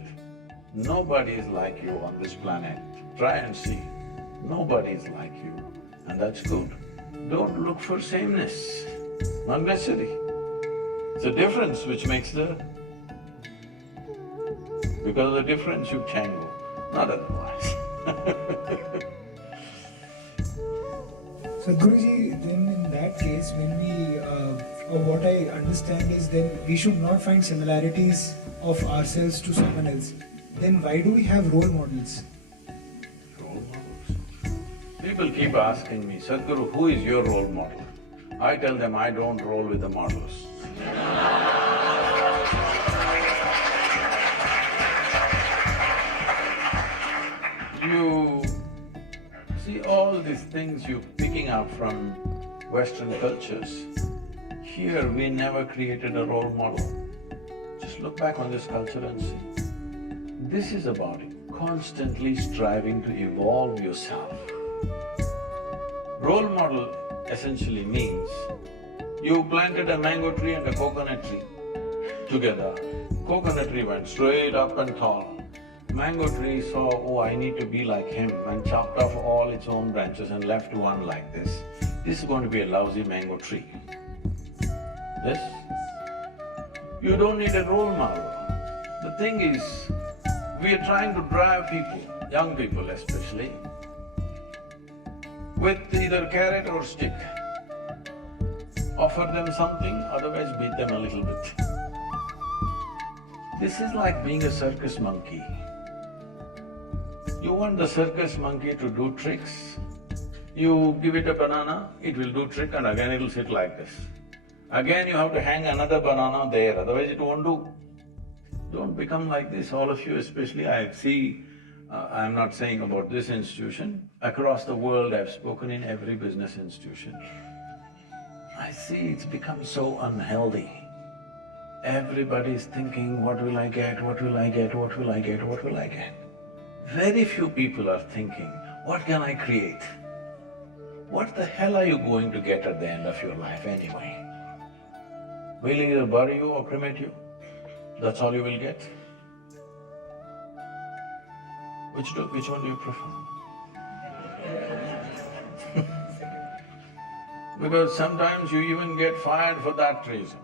Nobody is like you on this planet. Try and see. Nobody is like you, and that's good. Don't look for sameness, not necessary. It's a difference which makes the… Because of the difference you tango, not otherwise. Sadhguruji, then in that case, when we… or what I understand is then we should not find similarities of ourselves to someone else. Then why do we have role models? Role models? People keep asking me, Sadhguru, who is your role model? I tell them I don't roll with the models. You see all these things you're picking up from Western cultures. Here we never created a role model. Just look back on this culture and see. This is about it, constantly striving to evolve yourself. Role model essentially means you planted a mango tree and a coconut tree together. Coconut tree went straight up and tall. Mango tree saw, oh, I need to be like him, and chopped off all its own branches and left one like this. This is going to be a lousy mango tree. Yes? You don't need a role model. The thing is, we are trying to drive people, young people especially, with either carrot or stick. Offer them something, otherwise beat them a little bit. This is like being a circus monkey. You want the circus monkey to do tricks, you give it a banana, it will do trick and again it'll sit like this. Again you have to hang another banana there, otherwise it won't do. Don't become like this, all of you especially. I see, I'm not saying about this institution, across the world I've spoken in every business institution. I see it's become so unhealthy. Everybody is thinking, what will I get, what will I get, what will I get, what will I get? Very few people are thinking, what can I create? What the hell are you going to get at the end of your life anyway? We'll either bury you or cremate you. That's all you will get. Which one do you prefer? Because sometimes you even get fired for that reason.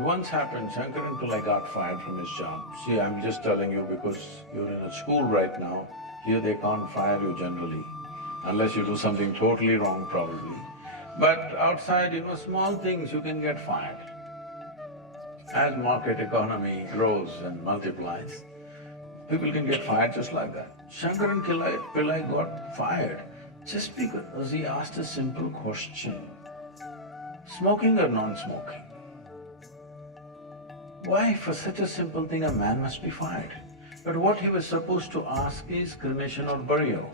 Once happened, Shankaran Pillai got fired from his job. See, I'm just telling you because you're in a school right now, here they can't fire you generally, unless you do something totally wrong probably. But outside, small things you can get fired. As market economy grows and multiplies, people can get fired just like that. Shankaran Pillai got fired just because he asked a simple question, smoking or non-smoking? Why, for such a simple thing, a man must be fired? But what he was supposed to ask is cremation or burial.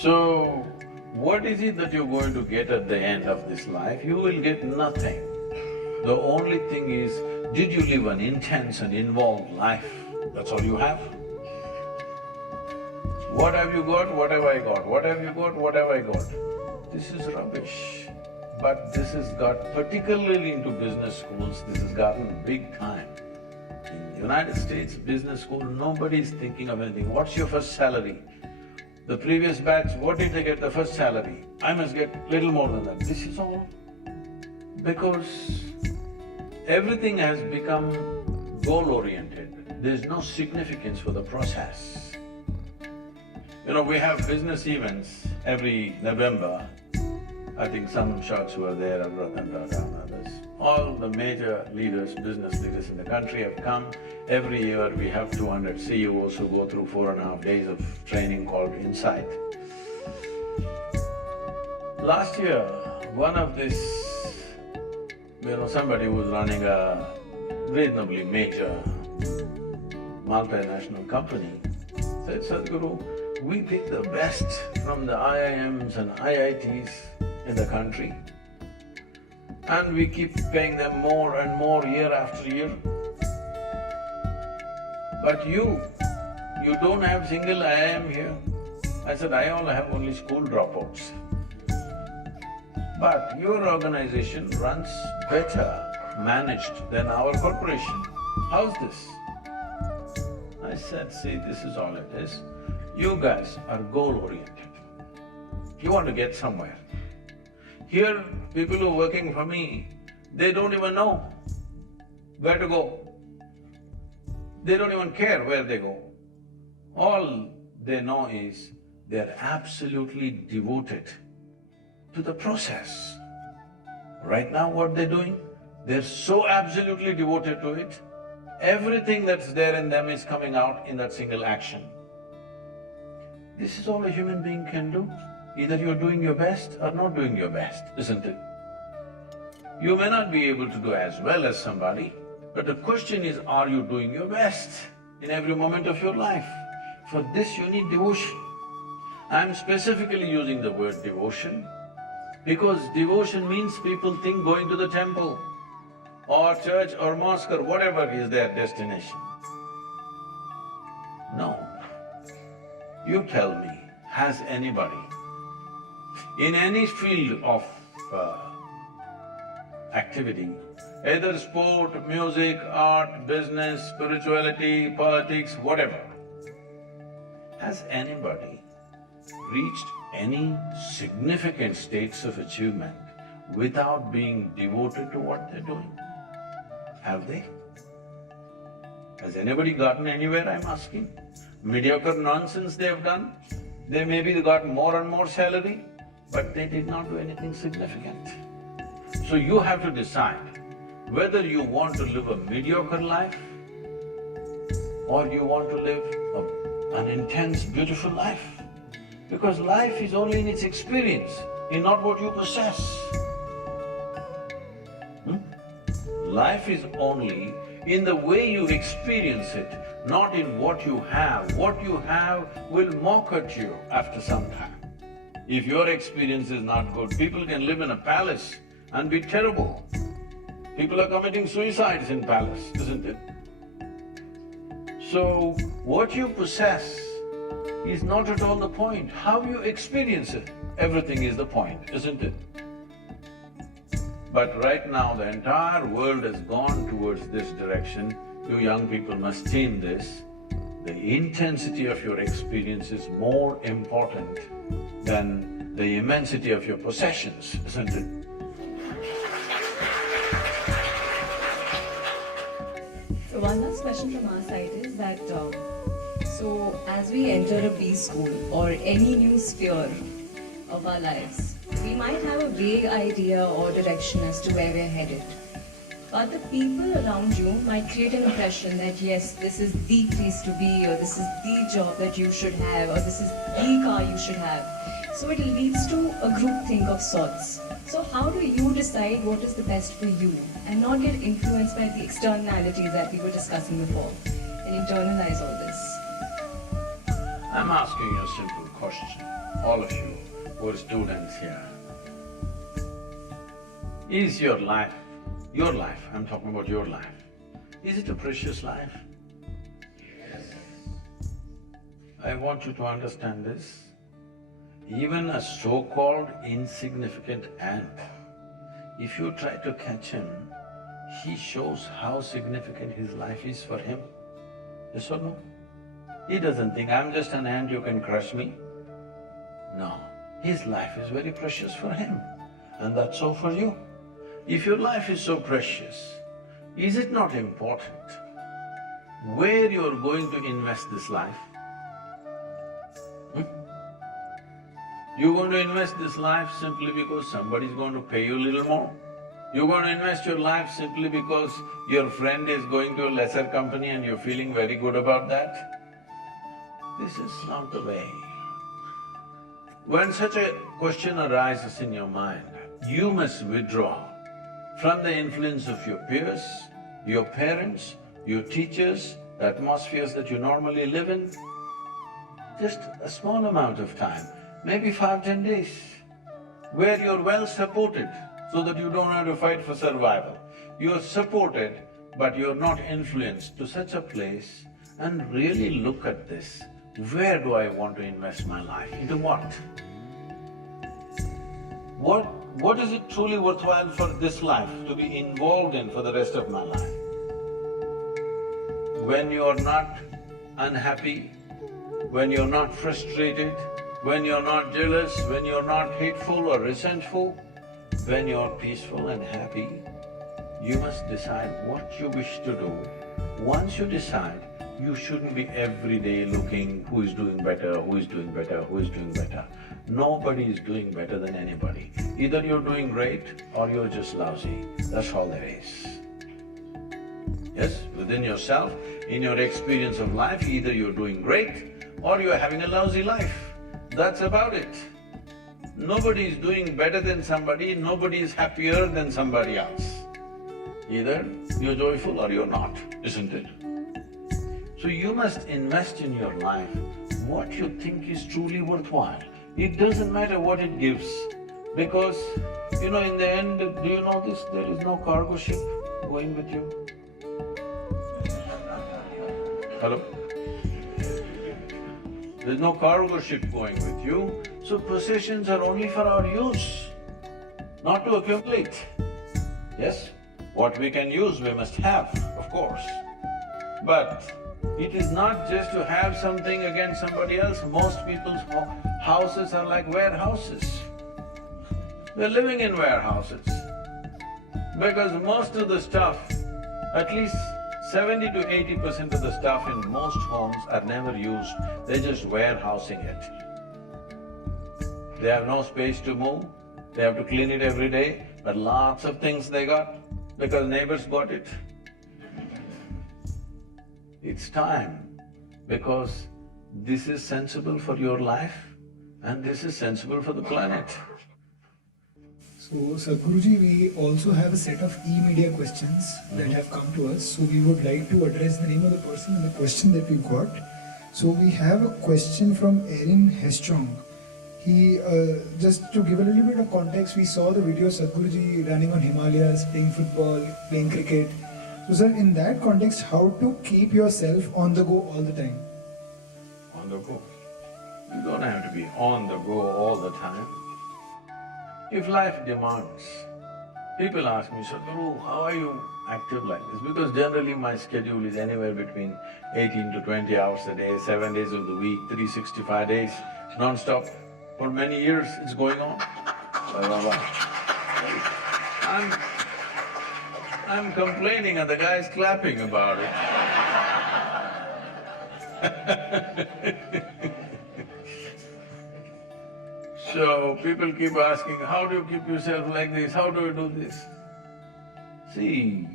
So, what is it that you're going to get at the end of this life? You will get nothing. The only thing is, did you live an intense and involved life? That's all you have. What have you got? What have I got? What have you got? What have I got? This is rubbish. But this has got, particularly into business schools, this has gotten big time. In the United States, business school, nobody is thinking of anything. What's your first salary? The previous batch, what did they get the first salary? I must get little more than that. This is all because everything has become goal-oriented. There's no significance for the process. We have business events every November. I think some shots were there of Ratan Tata and others. All the major leaders, business leaders in the country have come. Every year we have 200 CEOs who go through 4.5 days of training called Insight. Last year, one of this, somebody who was running a reasonably major multinational company said, Sadhguru, we pick the best from the IIMs and IITs in the country and we keep paying them more and more year after year. But you don't have single IIM here. I said, I only have only school dropouts. But your organization runs better managed than our corporation. How's this? I said, see, this is all it is. You guys are goal-oriented. You want to get somewhere. Here, people who are working for me, they don't even know where to go. They don't even care where they go. All they know is they're absolutely devoted to the process. Right now what they're doing, they're so absolutely devoted to it, everything that's there in them is coming out in that single action. This is all a human being can do. Either you're doing your best or not doing your best, isn't it? You may not be able to do as well as somebody, but the question is, are you doing your best in every moment of your life? For this you need devotion. I'm specifically using the word devotion because devotion means people think going to the temple or church or mosque or whatever is their destination. No. You tell me, has anybody in any field of activity, either sport, music, art, business, spirituality, politics, whatever, has anybody reached any significant states of achievement without being devoted to what they're doing? Have they? Has anybody gotten anywhere, I'm asking? Mediocre nonsense they've done, they maybe got more and more salary, but they did not do anything significant. So you have to decide whether you want to live a mediocre life or you want to live an intense, beautiful life. Because life is only in its experience, in not what you possess. Life is only in the way you experience it, not in what you have. What you have will mock at you after some time. If your experience is not good, people can live in a palace and be terrible. People are committing suicides in palace, isn't it? So, what you possess is not at all the point. How you experience it, everything is the point, isn't it? But right now the entire world has gone towards this direction. You young people must change this. The intensity of your experience is more important than the immensity of your possessions, isn't it? So one last question from our side is that, so as we enter a B school or any new sphere of our lives, we might have a vague idea or direction as to where we're headed. But the people around you might create an impression that yes, this is the place to be, or this is the job that you should have, or this is the car you should have. So it leads to a groupthink of sorts. So how do you decide what is the best for you and not get influenced by the externalities that we were discussing before and internalize all this? I'm asking you a simple question, all of you who are students here. Is your life, I'm talking about your life, is it a precious life? Yes. I want you to understand this. Even a so-called insignificant ant, if you try to catch him, he shows how significant his life is for him. Yes or no? He doesn't think, I'm just an ant, you can crush me. No, his life is very precious for him, and that's so for you. If your life is so precious, is it not important where you're going to invest this life? You're going to invest this life simply because somebody's going to pay you a little more. You're going to invest your life simply because your friend is going to a lesser company and you're feeling very good about that. This is not the way. When such a question arises in your mind, you must withdraw from the influence of your peers, your parents, your teachers, the atmospheres that you normally live in. Just a small amount of time, maybe 5–10 days, where you're well supported so that you don't have to fight for survival. You're supported, but you're not influenced to such a place and really look at this. Where do I want to invest my life? Into what? What is it truly worthwhile for this life to be involved in for the rest of my life? When you're not unhappy, when you're not frustrated, when you're not jealous, when you're not hateful or resentful, when you're peaceful and happy, you must decide what you wish to do. Once you decide, you shouldn't be every day looking who is doing better, who is doing better, who is doing better. Nobody is doing better than anybody. Either you're doing great or you're just lousy. That's all there is. Yes, within yourself, in your experience of life, either you're doing great or you're having a lousy life. That's about it. Nobody is doing better than somebody, nobody is happier than somebody else. Either you're joyful or you're not, isn't it? So you must invest in your life what you think is truly worthwhile. It doesn't matter what it gives, because, in the end, do you know this? There is no cargo ship going with you. Hello? There's no cargo ship going with you, so possessions are only for our use, not to accumulate. Yes, what we can use we must have, of course. But it is not just to have something against somebody else. Most people's houses are like warehouses. They're living in warehouses. Because most of the stuff, at least 70 to 80% of the stuff in most homes are never used, they're just warehousing it. They have no space to move, they have to clean it every day, but lots of things they got because neighbors bought it. It's time, because this is sensible for your life and this is sensible for the planet. So, Sadhguruji, we also have a set of e-media questions that have come to us. So, we would like to address the name of the person and the question that we got. So, we have a question from Erin Hestrong. He, just to give a little bit of context, we saw the video of Sadhguruji running on Himalayas, playing football, playing cricket. So, sir, in that context, how to keep yourself on the go all the time? On the go. You don't have to be on the go all the time. If life demands, people ask me, Sadhguru, how are you active like this? Because generally my schedule is anywhere between 18 to 20 hours a day, 7 days of the week, 365 days, non-stop. For many years it's going on. I'm complaining and the guy's clapping about it. So people keep asking, how do you keep yourself like this? How do you do this? See,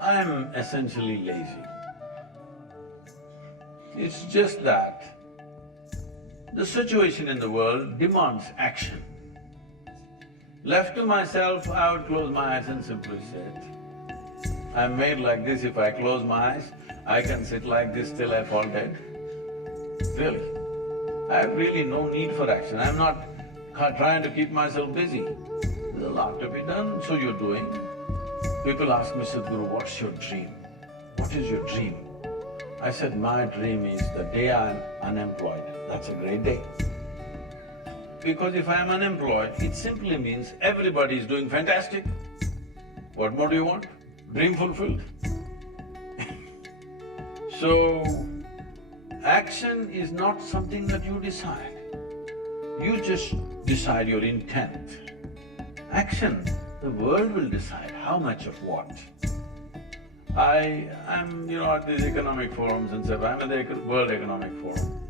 I'm essentially lazy. It's just that the situation in the world demands action. Left to myself, I would close my eyes and simply sit. I'm made like this, if I close my eyes, I can sit like this till I fall dead. Really. I have really no need for action. I'm not trying to keep myself busy. There's a lot to be done, so you're doing. People ask me, Sadhguru, what's your dream? What is your dream? I said, my dream is the day I'm unemployed. That's a great day. Because if I'm unemployed, it simply means everybody is doing fantastic. What more do you want? Dream fulfilled. So, action is not something that you decide. You just decide your intent. Action, the world will decide how much of what. I'm at these economic forums and stuff, I'm at the World Economic Forum.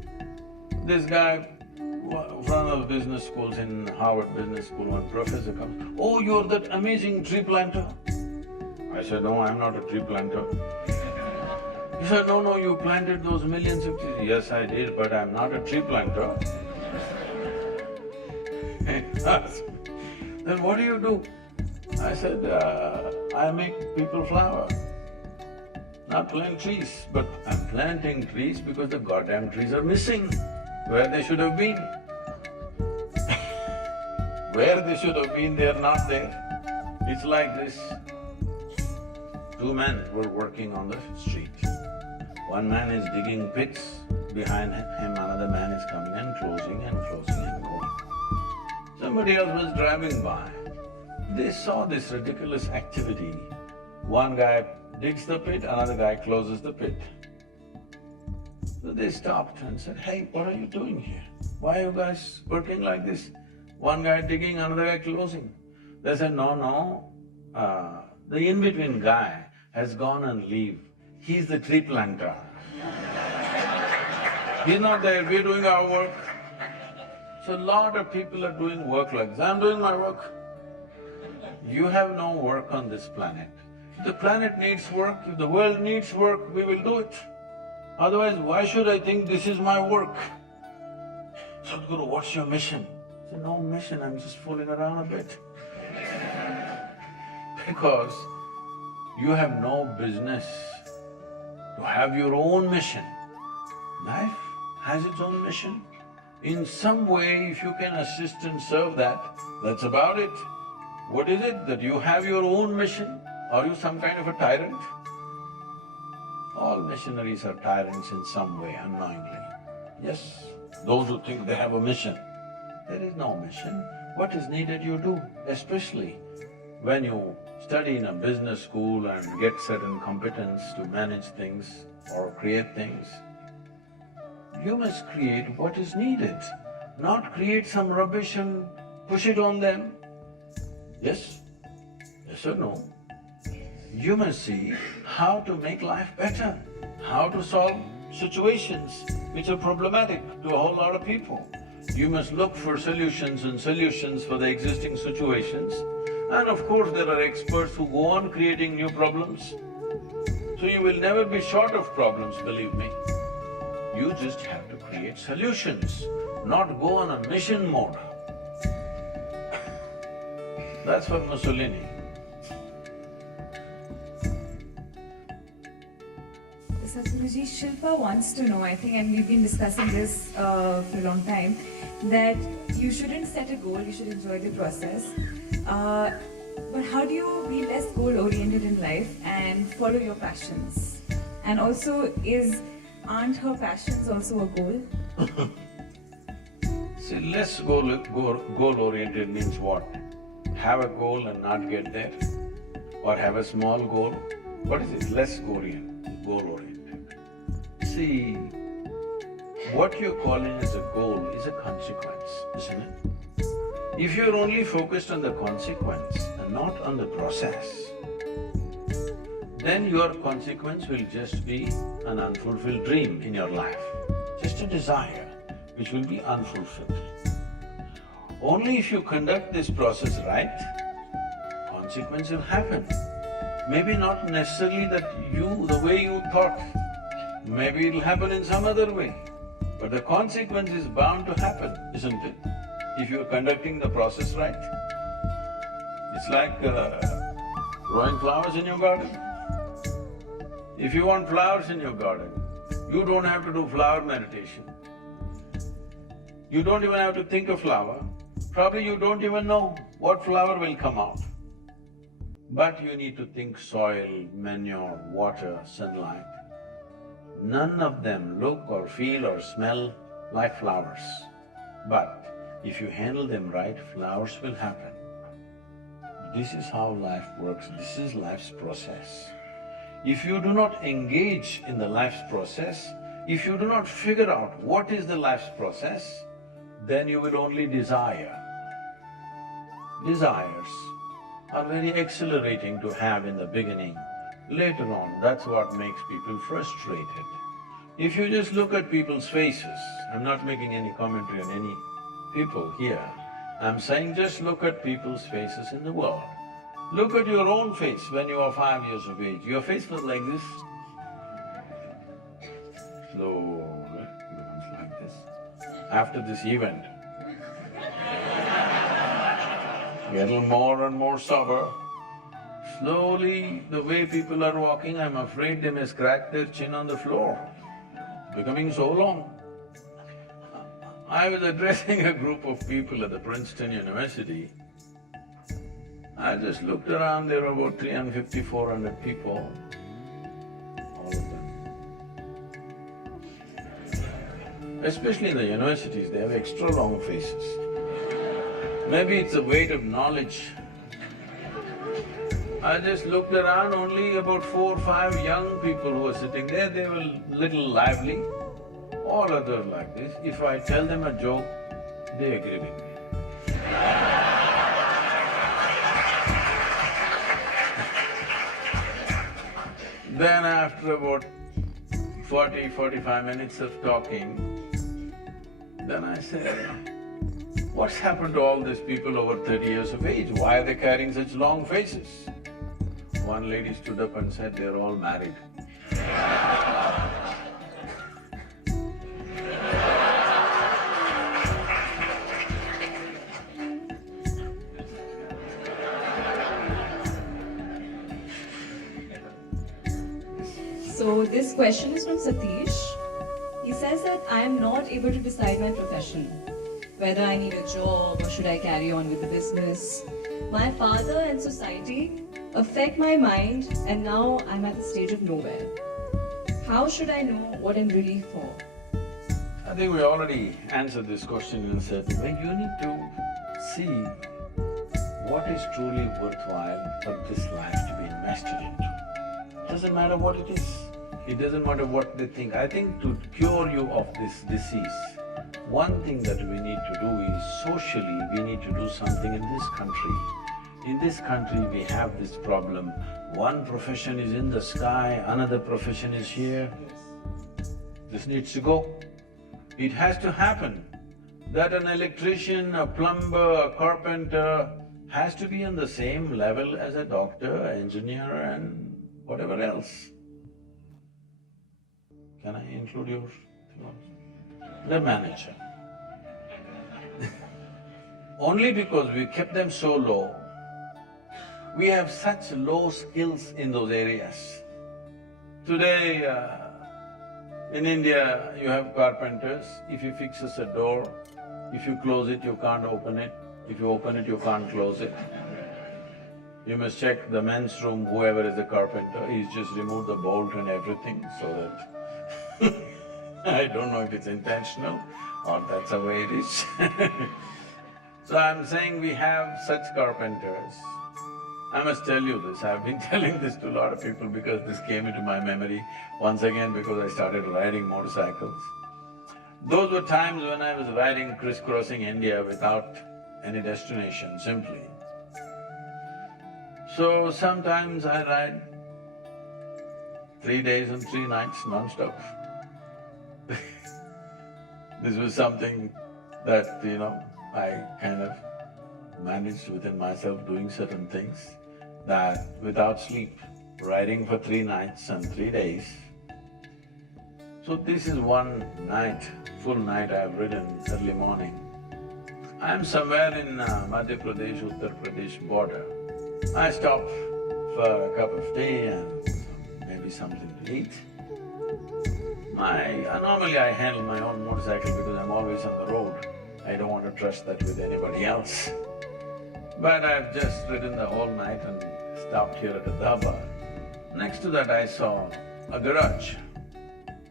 This guy front of business schools in Harvard Business School, one professor comes, "Oh, you're that amazing tree planter." I said, "No, I'm not a tree planter." He said, "No, no, you planted those millions of trees." "Yes, I did, but I'm not a tree planter." Then what do? I said, I make people flower, not plant trees. But I'm planting trees because the goddamn trees are missing where they should have been. Where they should have been, they're not there. It's like this. Two men were working on the street. One man is digging pits, behind him another man is coming and closing and closing and going. Somebody else was driving by. They saw this ridiculous activity. One guy digs the pit, another guy closes the pit. So they stopped and said, "Hey, what are you doing here? Why are you guys working like this? One guy digging, another guy closing." They said, "No, the in-between guy has gone on leave. He's the tree planter. He's not there, we're doing our work." So a lot of people are doing work like this. I'm doing my work. You have no work on this planet. If the planet needs work, if the world needs work, we will do it. Otherwise, why should I think this is my work? "Sadhguru, what's your mission?" I said, "No mission, I'm just fooling around a bit." Because you have no business to have your own mission. Life has its own mission. In some way, if you can assist and serve that, that's about it. What is it that you have your own mission? Are you some kind of a tyrant? All missionaries are tyrants in some way, unknowingly. Yes, those who think they have a mission. There is no mission. What is needed you do, especially when you study in a business school and get certain competence to manage things or create things. You must create what is needed, not create some rubbish and push it on them. Yes? Yes or no? You must see how to make life better, how to solve situations which are problematic to a whole lot of people. You must look for solutions and solutions for the existing situations. And of course, there are experts who go on creating new problems. So you will never be short of problems, believe me. You just have to create solutions, not go on a mission mode. That's for Mussolini. Sadhguruji, Shilpa wants to know, I think, and we've been discussing this for a long time, that you shouldn't set a goal, you should enjoy the process. But how do you be less goal-oriented in life and follow your passions? And also, aren't her passions also a goal? See, less goal-oriented means what? Have a goal and not get there? Or have a small goal? What is it? Less goal-oriented. See, what you're calling as a goal is a consequence, isn't it? If you're only focused on the consequence and not on the process, then your consequence will just be an unfulfilled dream in your life, just a desire which will be unfulfilled. Only if you conduct this process right, consequence will happen. Maybe not necessarily the way you thought, maybe it'll happen in some other way, but the consequence is bound to happen, isn't it? If you're conducting the process right. It's like growing flowers in your garden. If you want flowers in your garden, you don't have to do flower meditation. You don't even have to think of flower. Probably you don't even know what flower will come out. But you need to think soil, manure, water, sunlight. None of them look or feel or smell like flowers. But if you handle them right, flowers will happen. This is how life works, this is life's process. If you do not engage in the life's process, if you do not figure out what is the life's process, then you will only desire. Desires are very exhilarating to have in the beginning. Later on, that's what makes people frustrated. If you just look at people's faces, I'm not making any commentary on people here. I'm saying just look at people's faces in the world. Look at your own face when you were 5 years of age. Your face was like this. Slowly becomes like this. After this event, get a little more and more sober. Slowly, the way people are walking, I'm afraid they may crack their chin on the floor, becoming so long. I was addressing a group of people at the Princeton University. I just looked around, there were about 350, 400 people, all of them. Especially in the universities, they have extra long faces. Maybe it's the weight of knowledge. I just looked around, only about 4 or 5 young people who were sitting there, they were little lively. All others like this. If I tell them a joke, they agree with me. Then after about 40, 45 minutes of talking, then I said, what's happened to all these people over 30 years of age? Why are they carrying such long faces? One lady stood up and said, they're all married. So this question is from Satish. He says that I am not able to decide my profession, whether I need a job or should I carry on with the business. My father and society affect my mind, and now I'm at the stage of nowhere. How should I know what I'm really for? I think we already answered this question in a certain way. You need to see what is truly worthwhile for this life to be invested into. Doesn't matter what it is, it doesn't matter what they think. I think to cure you of this disease, one thing that we need to do is socially we need to do something in this country. In this country we have this problem, one profession is in the sky, another profession is here. This needs to go. It has to happen that an electrician, a plumber, a carpenter has to be on the same level as a doctor, engineer and whatever else. Can I include yours? The manager. Only because we kept them so low, we have such low skills in those areas. Today, in India, you have carpenters. If he fixes a door, if you close it, you can't open it. If you open it, you can't close it. You must check the men's room, whoever is the carpenter, he's just removed the bolt and everything so that I don't know if it's intentional or that's the way it is. So I'm saying we have such carpenters. I must tell you this, I've been telling this to a lot of people because this came into my memory once again because I started riding motorcycles. Those were times when I was riding, crisscrossing India without any destination, simply. So sometimes I ride 3 days and 3 nights non-stop. This was something that, I kind of managed within myself doing certain things, that without sleep, riding for 3 nights and 3 days. So this is one night, full night I've ridden early morning. I'm somewhere in Madhya Pradesh, Uttar Pradesh border. I stop for a cup of tea and maybe something to eat. Normally I handle my own motorcycle because I'm always on the road. I don't want to trust that with anybody else. But I've just ridden the whole night and stopped here at a dhaba. Next to that I saw a garage,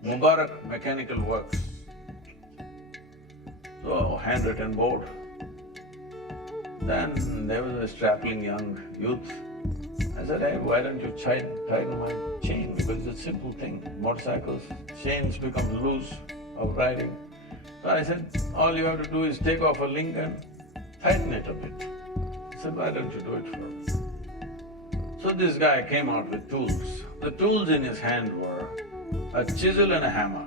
Mubarak Mechanical Works. So, handwritten board. Then there was a strapping young youth. I said, hey, why don't you tighten my chain? Because it's a simple thing. Motorcycles, chains become loose of riding. So I said, all you have to do is take off a link and tighten it a bit. He said, why don't you do it for me? So this guy came out with tools. The tools in his hand were a chisel and a hammer.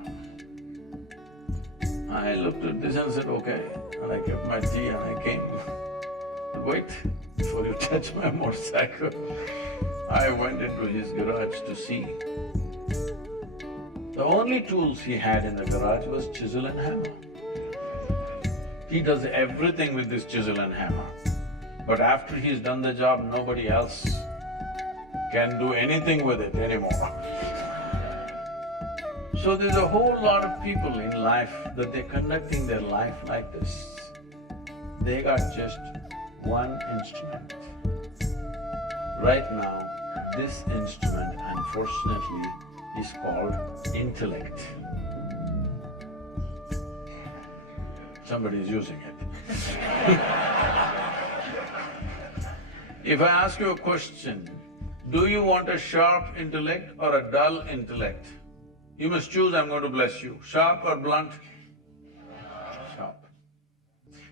I looked at this and said, okay, and I kept my tea and I came. Wait, before you touch my motorcycle. I went into his garage to see. The only tools he had in the garage was chisel and hammer. He does everything with this chisel and hammer. But after he's done the job, nobody else can do anything with it anymore. So there's a whole lot of people in life that they're conducting their life like this. They got just one instrument. Right now, this instrument, unfortunately, is called intellect. Somebody is using it. If I ask you a question, do you want a sharp intellect or a dull intellect? You must choose, I'm going to bless you. Sharp or blunt? Sharp.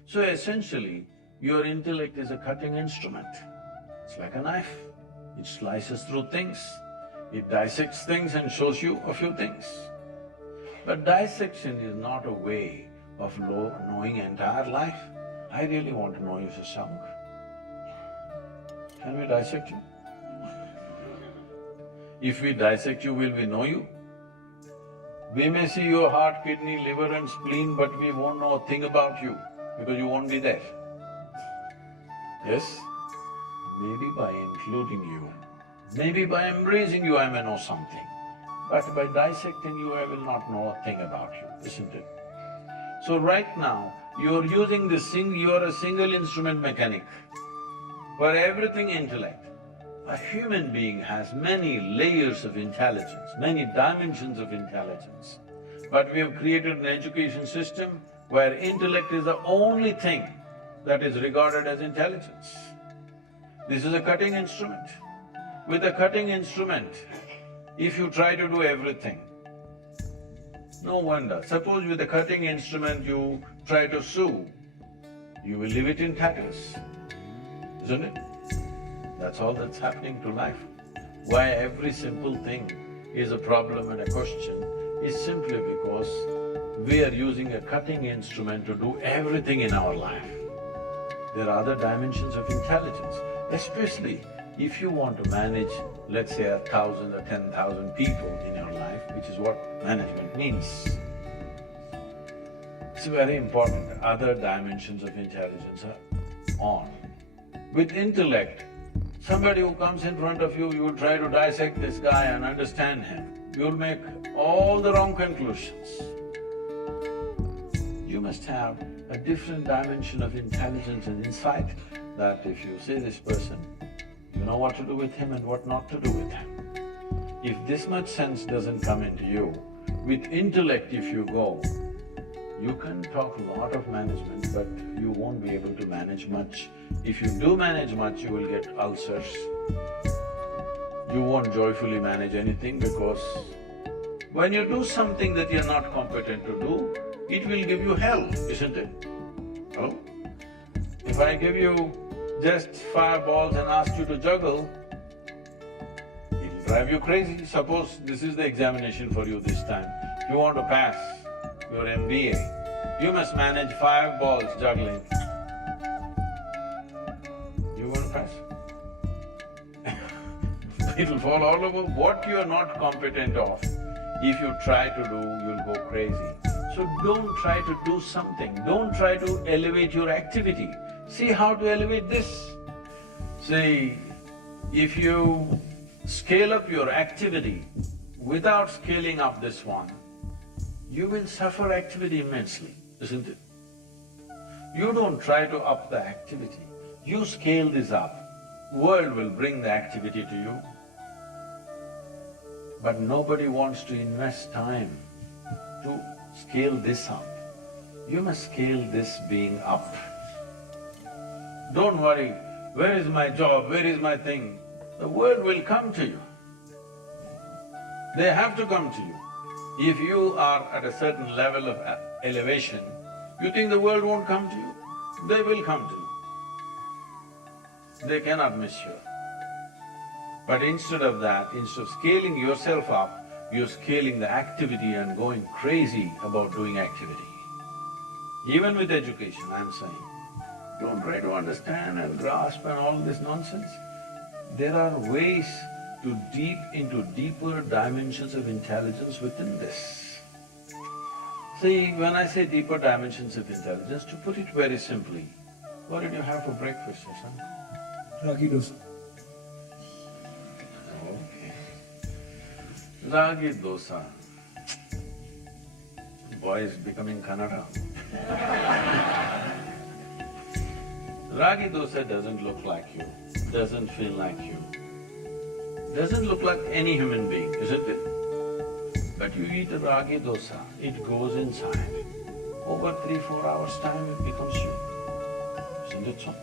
So essentially, your intellect is a cutting instrument. It's like a knife. It slices through things. It dissects things and shows you a few things. But dissection is not a way of knowing entire life. I really want to know you, Shashank. Can we dissect you? If we dissect you, will we know you? We may see your heart, kidney, liver and spleen, but we won't know a thing about you because you won't be there. Yes? Maybe by including you, maybe by embracing you I may know something, but by dissecting you I will not know a thing about you, isn't it? So right now, you're using this you're a single instrument mechanic. For everything intellect, a human being has many layers of intelligence, many dimensions of intelligence. But we have created an education system where intellect is the only thing that is regarded as intelligence. This is a cutting instrument. With a cutting instrument, if you try to do everything, no wonder. Suppose with a cutting instrument you try to sew, you will leave it in tatters, isn't it? That's all that's happening to life. Why every simple thing is a problem and a question is simply because we are using a cutting instrument to do everything in our life. There are other dimensions of intelligence, especially if you want to manage, let's say 1,000 or 10,000 people in your life, which is what management means. It's very important, other dimensions of intelligence are on. With intellect, somebody who comes in front of you, you will try to dissect this guy and understand him. You'll make all the wrong conclusions. You must have a different dimension of intelligence and insight that if you see this person, you know what to do with him and what not to do with him. If this much sense doesn't come into you, with intellect if you go, you can talk a lot of management, but you won't be able to manage much. If you do manage much, you will get ulcers. You won't joyfully manage anything because when you do something that you're not competent to do, it will give you hell, isn't it? Oh? If I give you just 5 balls and ask you to juggle, it'll drive you crazy. Suppose this is the examination for you this time. If you want to pass your MBA, you must manage 5 balls juggling. You want to pass? It'll fall all over. What you are not competent of, if you try to do, you'll go crazy. So don't try to do something, don't try to elevate your activity. See how to elevate this. See, if you scale up your activity without scaling up this one, you will suffer activity immensely, isn't it? You don't try to up the activity, you scale this up, world will bring the activity to you. But nobody wants to invest time to scale this up. You must scale this being up. Don't worry, where is my job, where is my thing? The world will come to you. They have to come to you. If you are at a certain level of elevation, you think the world won't come to you? They will come to you. They cannot miss you. But instead of that, instead of scaling yourself up, you're scaling the activity and going crazy about doing activity. Even with education, I'm saying, don't try to understand and grasp and all this nonsense. There are ways to deep into deeper dimensions of intelligence within this. See, when I say deeper dimensions of intelligence, to put it very simply, what did you have for breakfast, son? Ragi dosa. Okay. Ragi dosa. Boy is becoming Kannada. Ragi dosa doesn't look like you, doesn't feel like you, doesn't look like any human being, isn't it? But you eat a ragi dosa, it goes inside. Over 3-4 hours' time it becomes you. Isn't it so?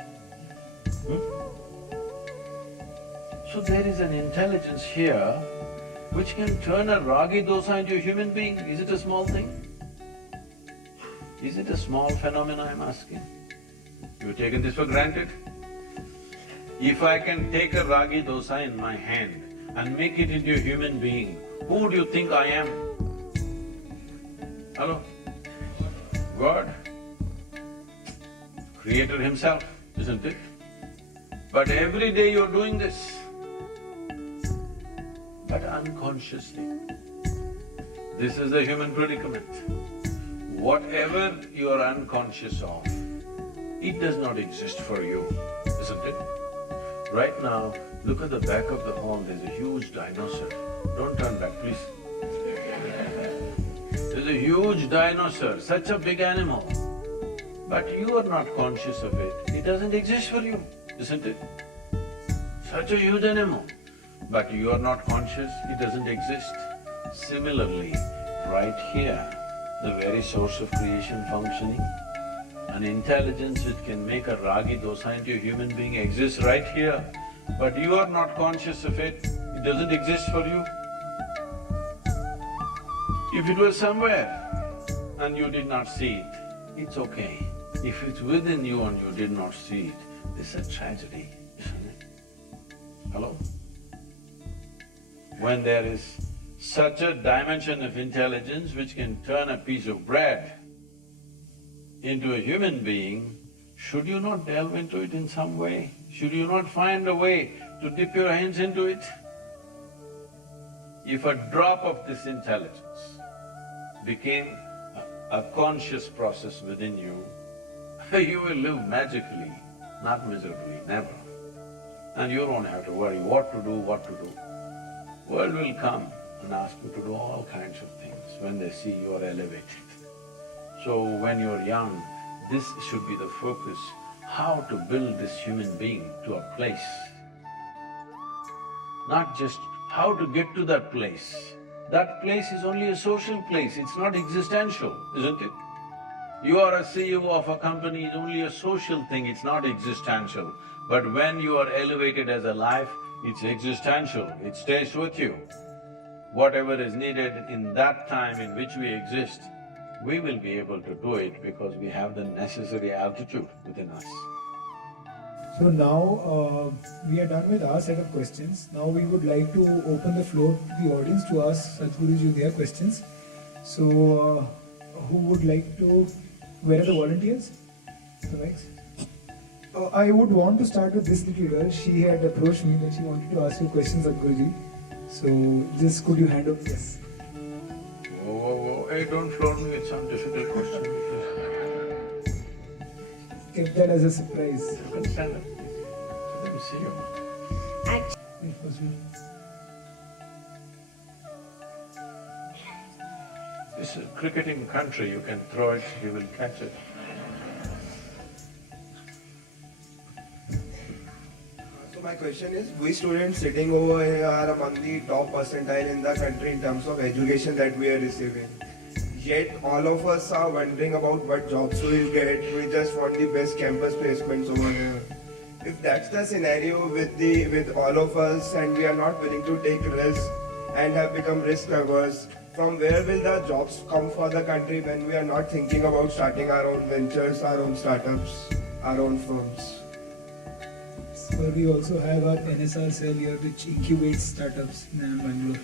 So there is an intelligence here which can turn a ragi dosa into a human being. Is it a small thing? Is it a small phenomenon, I'm asking? You've taken this for granted? If I can take a ragi dosa in my hand and make it into a human being, who do you think I am? Hello? God? Creator himself, isn't it? But every day you're doing this. But unconsciously. This is the human predicament. Whatever you are unconscious of, it does not exist for you, isn't it? Right now, look at the back of the hall, there's a huge dinosaur. Don't turn back, please. There's a huge dinosaur, such a big animal. But you are not conscious of it. It doesn't exist for you, isn't it? Such a huge animal. But you are not conscious, it doesn't exist. Similarly, right here, the very source of creation functioning, an intelligence which can make a ragi dosa into a human being exists right here, but you are not conscious of it, it doesn't exist for you. If it was somewhere and you did not see it, it's okay. If it's within you and you did not see it, this is a tragedy, isn't it? Hello? When there is such a dimension of intelligence which can turn a piece of bread into a human being, should you not delve into it in some way? Should you not find a way to dip your hands into it? If a drop of this intelligence became a conscious process within you, you will live magically, not miserably, never. And you won't have to worry what to do, what to do. World will come and ask you to do all kinds of things when they see you are elevated. So when you're young, this should be the focus, how to build this human being to a place. Not just how to get to that place. That place is only a social place, it's not existential, isn't it? You are a CEO of a company, it's only a social thing, it's not existential. But when you are elevated as a life, it's existential, it stays with you. Whatever is needed in that time in which we exist, we will be able to do it because we have the necessary altitude within us. So now we are done with our set of questions. Now we would like to open the floor to the audience to ask Sadhguruji their questions. So who would like to… Where are the volunteers? The mics? I would want to start with this little girl. She had approached me that she wanted to ask you questions, Sadhguruji. So just could you hand over? Yes. Whoa, whoa, whoa, hey, don't floor me with some difficult question. Kept that as a surprise. You can stand up, please. Let me see you. This is a cricketing country, you can throw it, you will catch it. So my question is, we students sitting over here are among the top percentile in the country in terms of education that we are receiving. Yet all of us are wondering about what jobs we will get, we just want the best campus placements over here. If that's the scenario with all of us and we are not willing to take risks and have become risk averse, from where will the jobs come for the country when we are not thinking about starting our own ventures, our own startups, our own firms? So we also have our NSR cell here which incubates startups in Bangalore.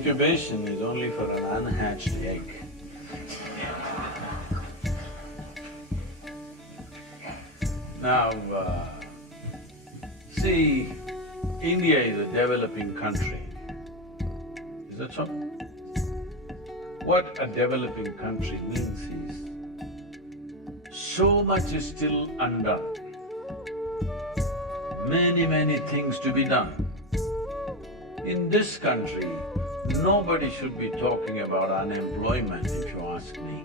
Incubation is only for an unhatched egg. Now, see, India is a developing country. Is that so? What a developing country means is, so much is still undone. Many things to be done. In this country, nobody should be talking about unemployment, if you ask me,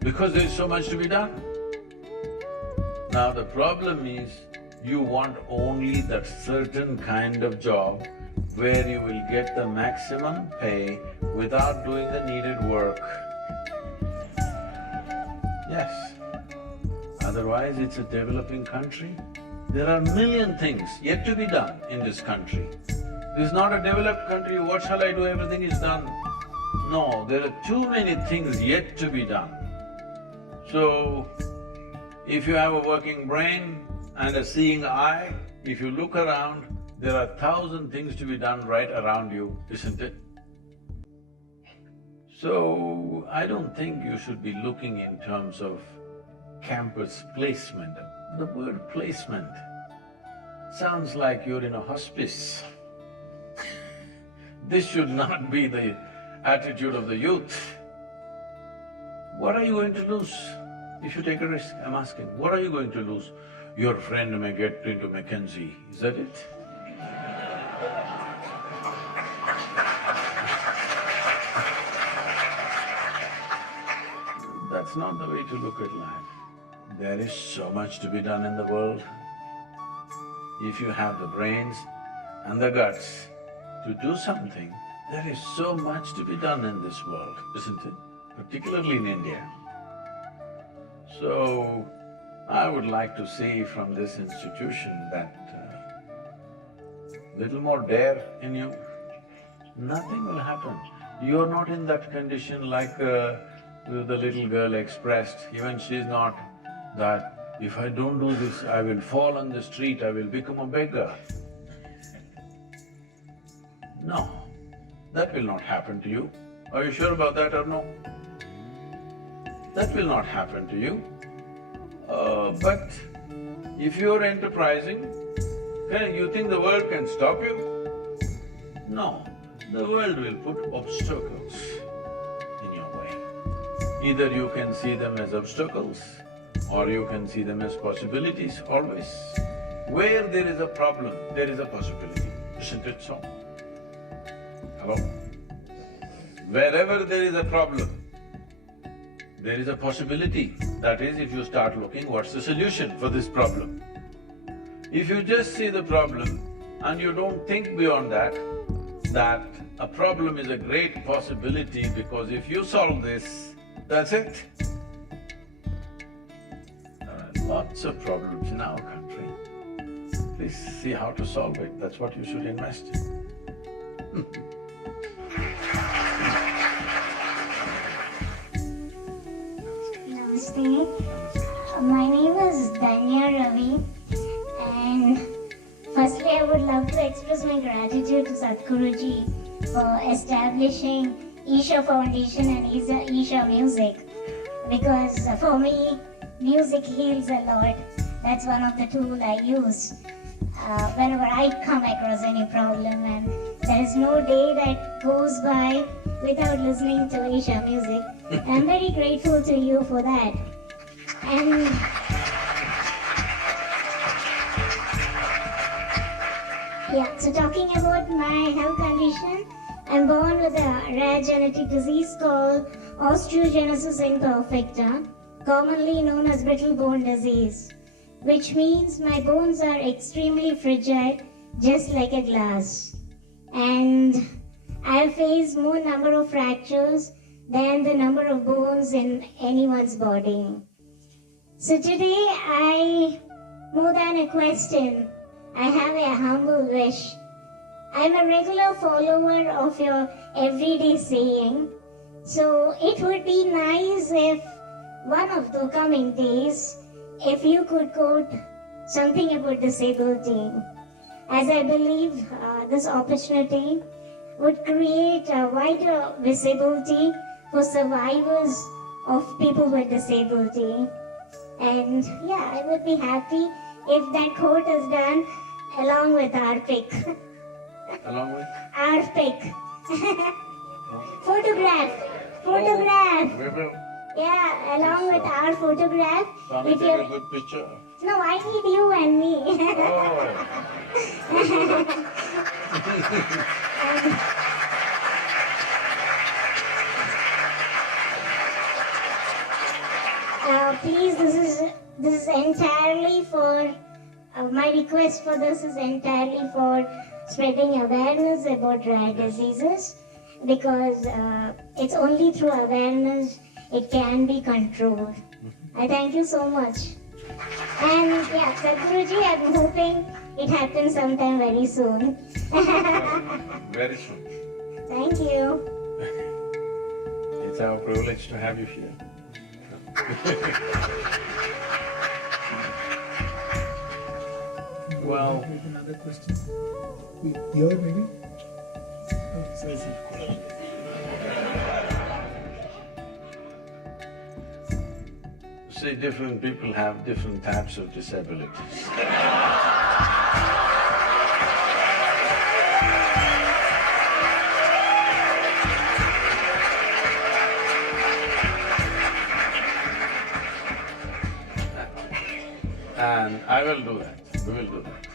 because there is so much to be done. Now the problem is, you want only that certain kind of job where you will get the maximum pay without doing the needed work. Yes. Otherwise, it's a developing country. There are million things yet to be done in this country. This is not a developed country, what shall I do, everything is done. No, there are too many things yet to be done. So, if you have a working brain and a seeing eye, if you look around, there are 1,000 things to be done right around you, isn't it? So, I don't think you should be looking in terms of campus placement. The word placement sounds like you're in a hospice. This should not be the attitude of the youth. What are you going to lose if you take a risk? I'm asking, what are you going to lose? Your friend may get into Mackenzie, is that it? That's not the way to look at life. There is so much to be done in the world. If you have the brains and the guts to do something, there is so much to be done in this world, isn't it? Particularly in India. So, I would like to see from this institution that little more dare in you, nothing will happen. You're not in that condition like the little girl expressed, even she's not that, if I don't do this, I will fall on the street, I will become a beggar. No, that will not happen to you. Are you sure about that or no? That will not happen to you. But if you're enterprising, you think the world can stop you? No, the world will put obstacles in your way. Either you can see them as obstacles or you can see them as possibilities, always. Where there is a problem, there is a possibility, isn't it so? Hello? Wherever there is a problem, there is a possibility. That is, if you start looking, what's the solution for this problem? If you just see the problem and you don't think beyond that a problem is a great possibility because if you solve this, that's it. There are lots of problems in our country. Please see how to solve it, that's what you should invest in. Namaste. My name is Danya Ravi, and firstly I would love to express my gratitude to Sadhguru ji for establishing Isha Foundation and Isha Music, because for me, music heals a lot. That's one of the tools I use whenever I come across any problem, and there is no day that goes by without listening to Isha music. I'm very grateful to you for that. And yeah, so talking about my health condition, I'm born with a rare genetic disease called osteogenesis imperfecta, commonly known as brittle bone disease, which means my bones are extremely fragile, just like a glass. And I've faced more number of fractures than the number of bones in anyone's body. So today, more than a question, I have a humble wish. I'm a regular follower of your everyday saying, so it would be nice if one of the coming days, if you could quote something about disability, as I believe this opportunity would create a wider visibility for survivors of people with disability. And yeah, I would be happy if that quote is done along with our pic. Along with? Our pic. Photograph. Photograph. We will. Yeah, along with our photograph. Swami, If take a you good picture. no, I need you and me. Please, this is entirely for my request for this is entirely for spreading awareness about rare diseases, because it's only through awareness it can be controlled. I thank you so much. And yeah, Sadhguruji, I'm hoping it happens sometime very soon. Very soon. Thank you. It's our privilege to have you here. Well, Another question. Here maybe? Oh, sorry. see, different people have different types of disabilities. And I will do that, we will do that.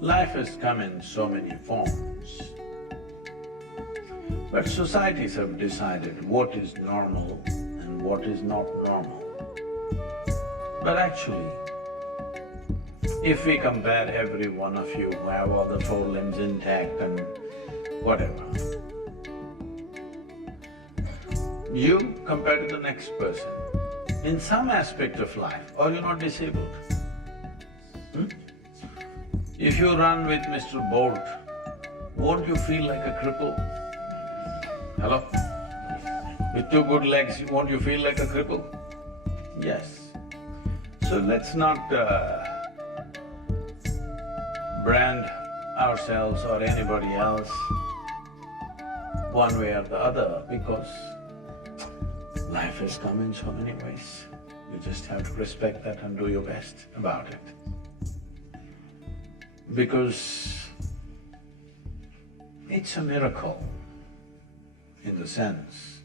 Life has come in so many forms, but societies have decided what is normal and what is not normal. But actually, if we compare every one of you who have all the four limbs intact and whatever, you compared to the next person, in some aspect of life, are you not disabled? If you run with Mr. Bolt, won't you feel like a cripple? Hello? With two good legs, won't you feel like a cripple? Yes. So let's not brand ourselves or anybody else one way or the other, because life has come in so many ways. You just have to respect that and do your best about it. Because it's a miracle in the sense,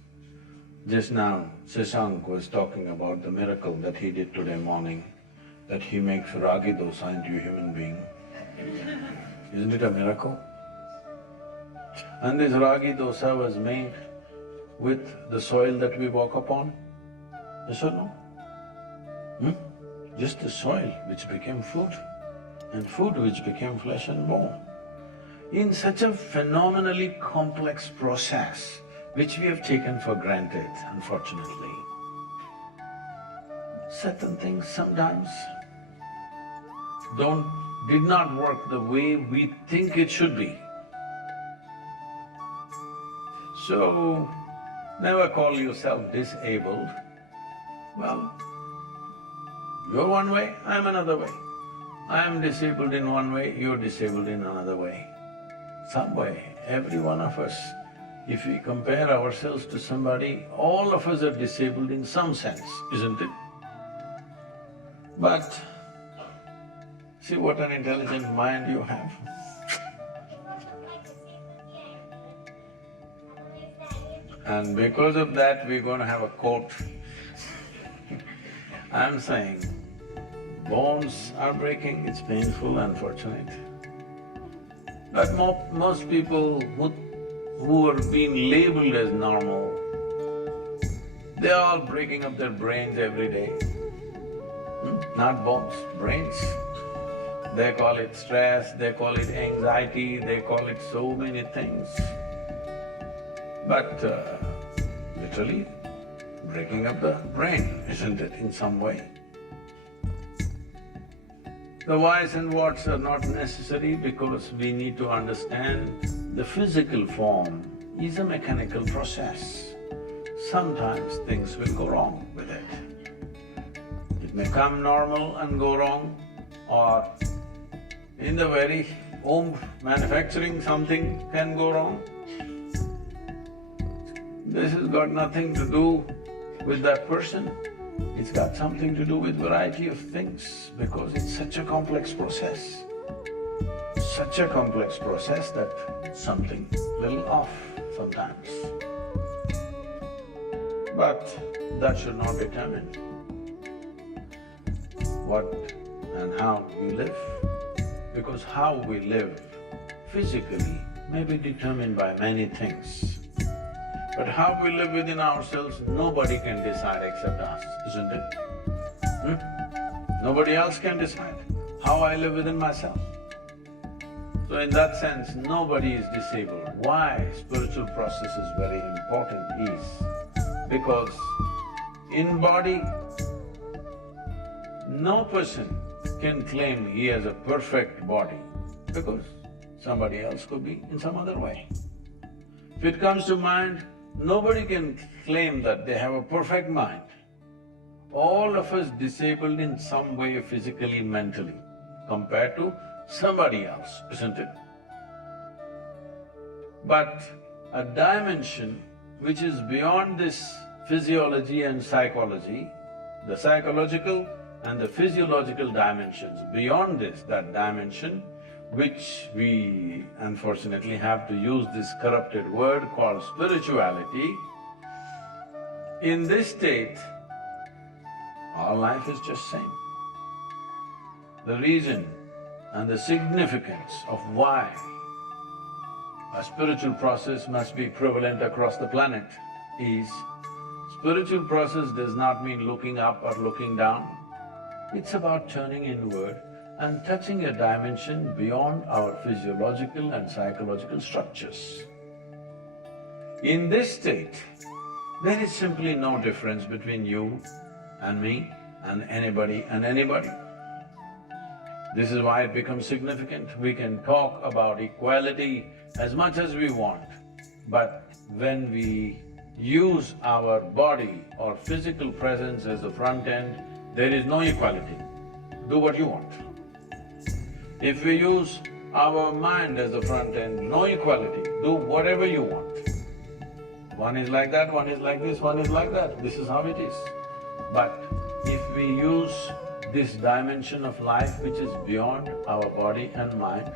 just now Sasank was talking about the miracle that he did today morning, that he makes ragi dosa into a human being. Isn't it a miracle? And this ragi dosa was made with the soil that we walk upon, yes or no? Just the soil which became food, and food which became flesh and bone. In such a phenomenally complex process, which we have taken for granted, unfortunately, certain things sometimes did not work the way we think it should be. So, never call yourself disabled. Well, you're one way, I'm another way. I'm disabled in one way, you're disabled in another way. Some way, every one of us, if we compare ourselves to somebody, all of us are disabled in some sense, isn't it? But see what an intelligent mind you have. And because of that, we're going to have a quote. I'm saying, bones are breaking, it's painful, unfortunate. But most people who are being labeled as normal, they're all breaking up their brains every day. Not bones, brains. They call it stress, they call it anxiety, they call it so many things. But literally breaking up the brain, isn't it, in some way? The whys and whats are not necessary because we need to understand the physical form is a mechanical process. Sometimes things will go wrong with it. It may come normal and go wrong, or In the very home manufacturing, something can go wrong. This has got nothing to do with that person. It's got something to do with variety of things because it's such a complex process. Such a complex process that something little off sometimes. But that should not determine what and how we live, because how we live physically may be determined by many things. But how we live within ourselves, nobody can decide except us, isn't it? Nobody else can decide how I live within myself. So in that sense, nobody is disabled. Why spiritual process is very important is because in body, no person can claim he has a perfect body because somebody else could be in some other way. If it comes to mind, nobody can claim that they have a perfect mind. All of us disabled in some way physically, mentally, compared to somebody else, isn't it? But a dimension which is beyond this physiology and psychology, the psychological and the physiological dimensions, beyond this, that dimension, which we unfortunately have to use this corrupted word called spirituality, in this state, our life is just same. The reason and the significance of why a spiritual process must be prevalent across the planet is, spiritual process does not mean looking up or looking down. It's about turning inward and touching a dimension beyond our physiological and psychological structures. In this state, there is simply no difference between you and me and anybody and anybody. This is why it becomes significant. We can talk about equality as much as we want, but when we use our body or physical presence as the front end, there is no equality. Do what you want. If we use our mind as the front end, no equality. Do whatever you want. One is like that, one is like this, one is like that. This is how it is. But if we use this dimension of life which is beyond our body and mind,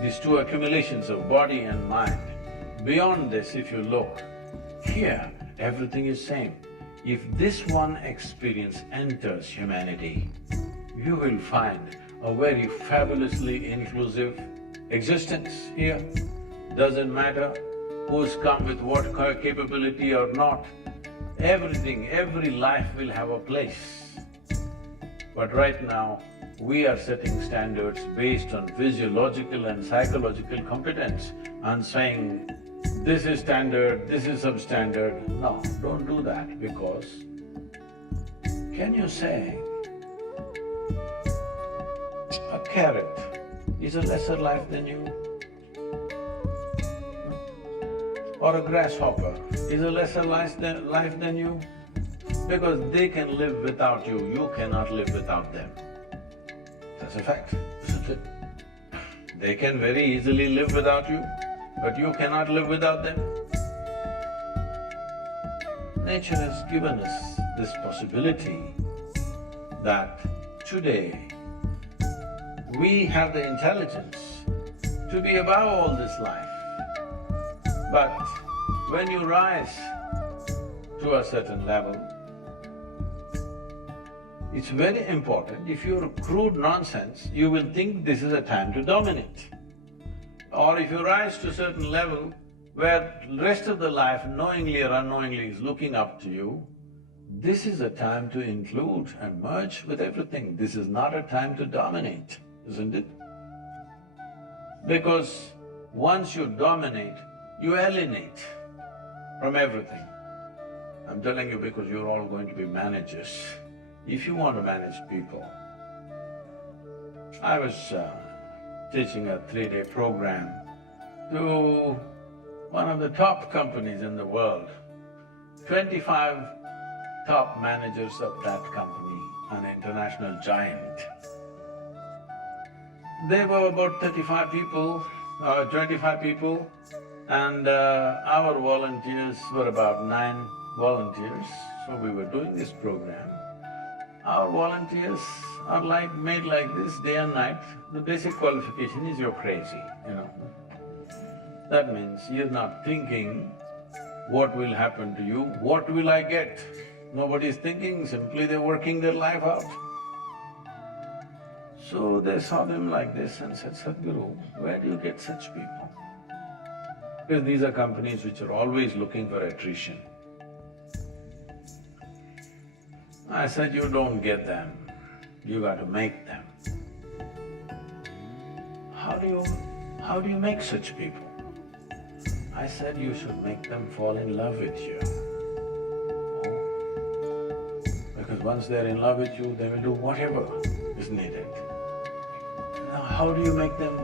these two accumulations of body and mind, beyond this if you look, here everything is same. If this one experience enters humanity, you will find a very fabulously inclusive existence here. Doesn't matter who's come with what capability or not, everything, every life will have a place. But right now, we are setting standards based on physiological and psychological competence and saying, this is standard, this is substandard. No, don't do that because can you say a carrot is a lesser life than you? Or a grasshopper is a lesser life than you? Because they can live without you, you cannot live without them. That's a fact, isn't it? They can very easily live without you, but you cannot live without them. Nature has given us this possibility that today we have the intelligence to be above all this life. But when you rise to a certain level, it's very important. If you're crude nonsense, you will think this is a time to dominate. Or if you rise to a certain level where the rest of the life, knowingly or unknowingly, is looking up to you, this is a time to include and merge with everything. This is not a time to dominate, isn't it? Because once you dominate, you alienate from everything. I'm telling you because you're all going to be managers. If you want to manage people, I was teaching a 3-day program to one of the top companies in the world, 25 top managers of that company, an international giant. There were about 35 people, 25 people, and our volunteers were about 9 volunteers, so we were doing this program. Our volunteers are made like this day and night. The basic qualification is you're crazy, you know. That means you're not thinking, what will happen to you, what will I get? Nobody's thinking, simply they're working their life out. So they saw them like this and said, Sadhguru, where do you get such people? Because these are companies which are always looking for attrition. I said, you don't get them, you got to make them. How do you make such people? I said, you should make them fall in love with you. Oh. Because once they're in love with you, they will do whatever is needed. Now, how do you make them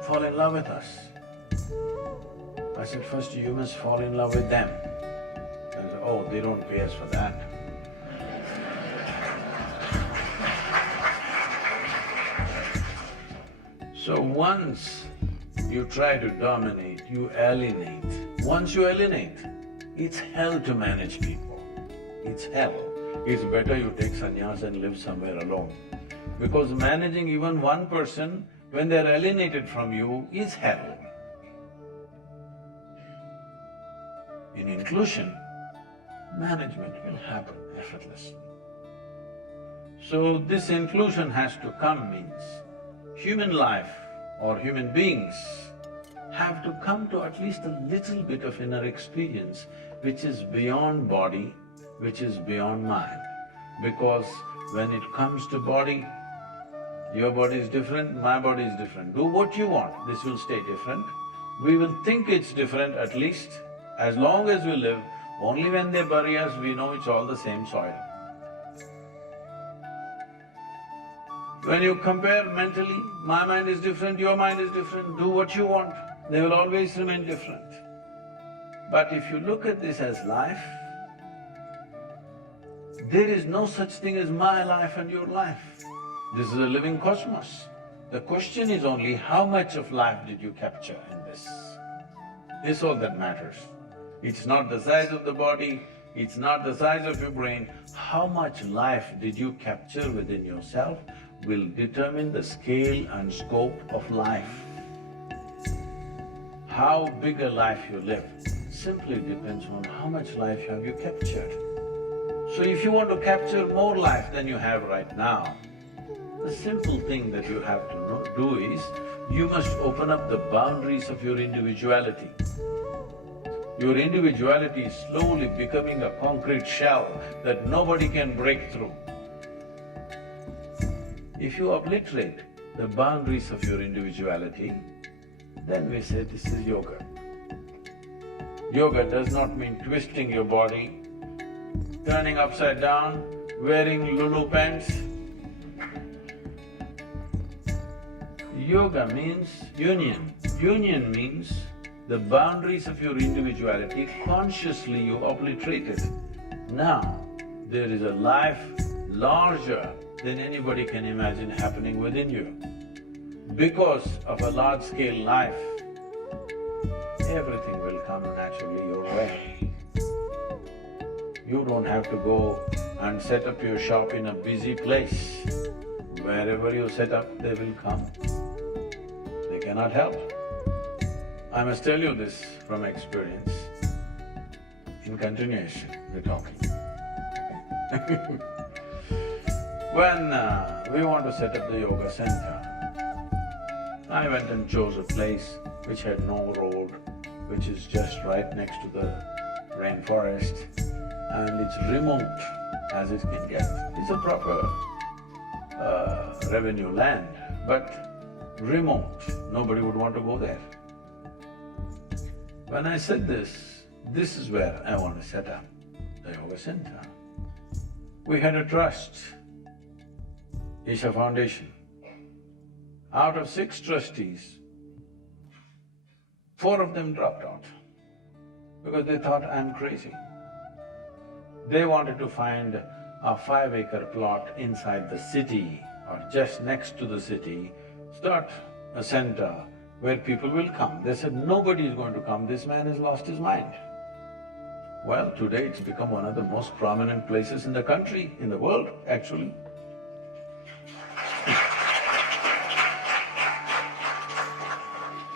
fall in love with us? I said, first you must fall in love with them. They said, oh, they don't pay us for that. So once you try to dominate, you alienate. Once you alienate, it's hell to manage people. It's hell. It's better you take sannyas and live somewhere alone. Because managing even one person when they're alienated from you is hell. In inclusion, management will happen effortlessly. So this inclusion has to come means human life or human beings have to come to at least a little bit of inner experience which is beyond body, which is beyond mind. Because when it comes to body, your body is different, my body is different. Do what you want, this will stay different. We will think it's different at least as long as we live. Only when they bury us, we know it's all the same soil. When you compare mentally, my mind is different, your mind is different, do what you want, they will always remain different. But if you look at this as life, there is no such thing as my life and your life. This is a living cosmos. The question is only how much of life did you capture in this? It's all that matters. It's not the size of the body, it's not the size of your brain. How much life did you capture within yourself will determine the scale and scope of life. How big a life you live simply depends on how much life have you captured. So if you want to capture more life than you have right now, the simple thing that you have to do is, you must open up the boundaries of your individuality. Your individuality is slowly becoming a concrete shell that nobody can break through. If you obliterate the boundaries of your individuality, then we say this is yoga. Yoga does not mean twisting your body, turning upside down, wearing Lulu pants. Yoga means union. Union means the boundaries of your individuality, consciously you obliterate it. Now, there is a life larger than anybody can imagine happening within you. Because of a large-scale life, everything will come naturally your way. You don't have to go and set up your shop in a busy place. Wherever you set up, they will come. They cannot help. I must tell you this from experience. In continuation, we're talking. When we want to set up the yoga center, I went and chose a place which had no road, which is just right next to the rainforest, and it's remote as it can get. It's a proper revenue land, but remote, nobody would want to go there. When I said this is where I want to set up the yoga center. We had a trust, Isha Foundation. Out of 6 trustees, 4 of them dropped out because they thought I'm crazy. They wanted to find a 5-acre plot inside the city or just next to the city start a center where people will come. They said, nobody is going to come, this man has lost his mind. Well, today it's become one of the most prominent places in the country, in the world, actually.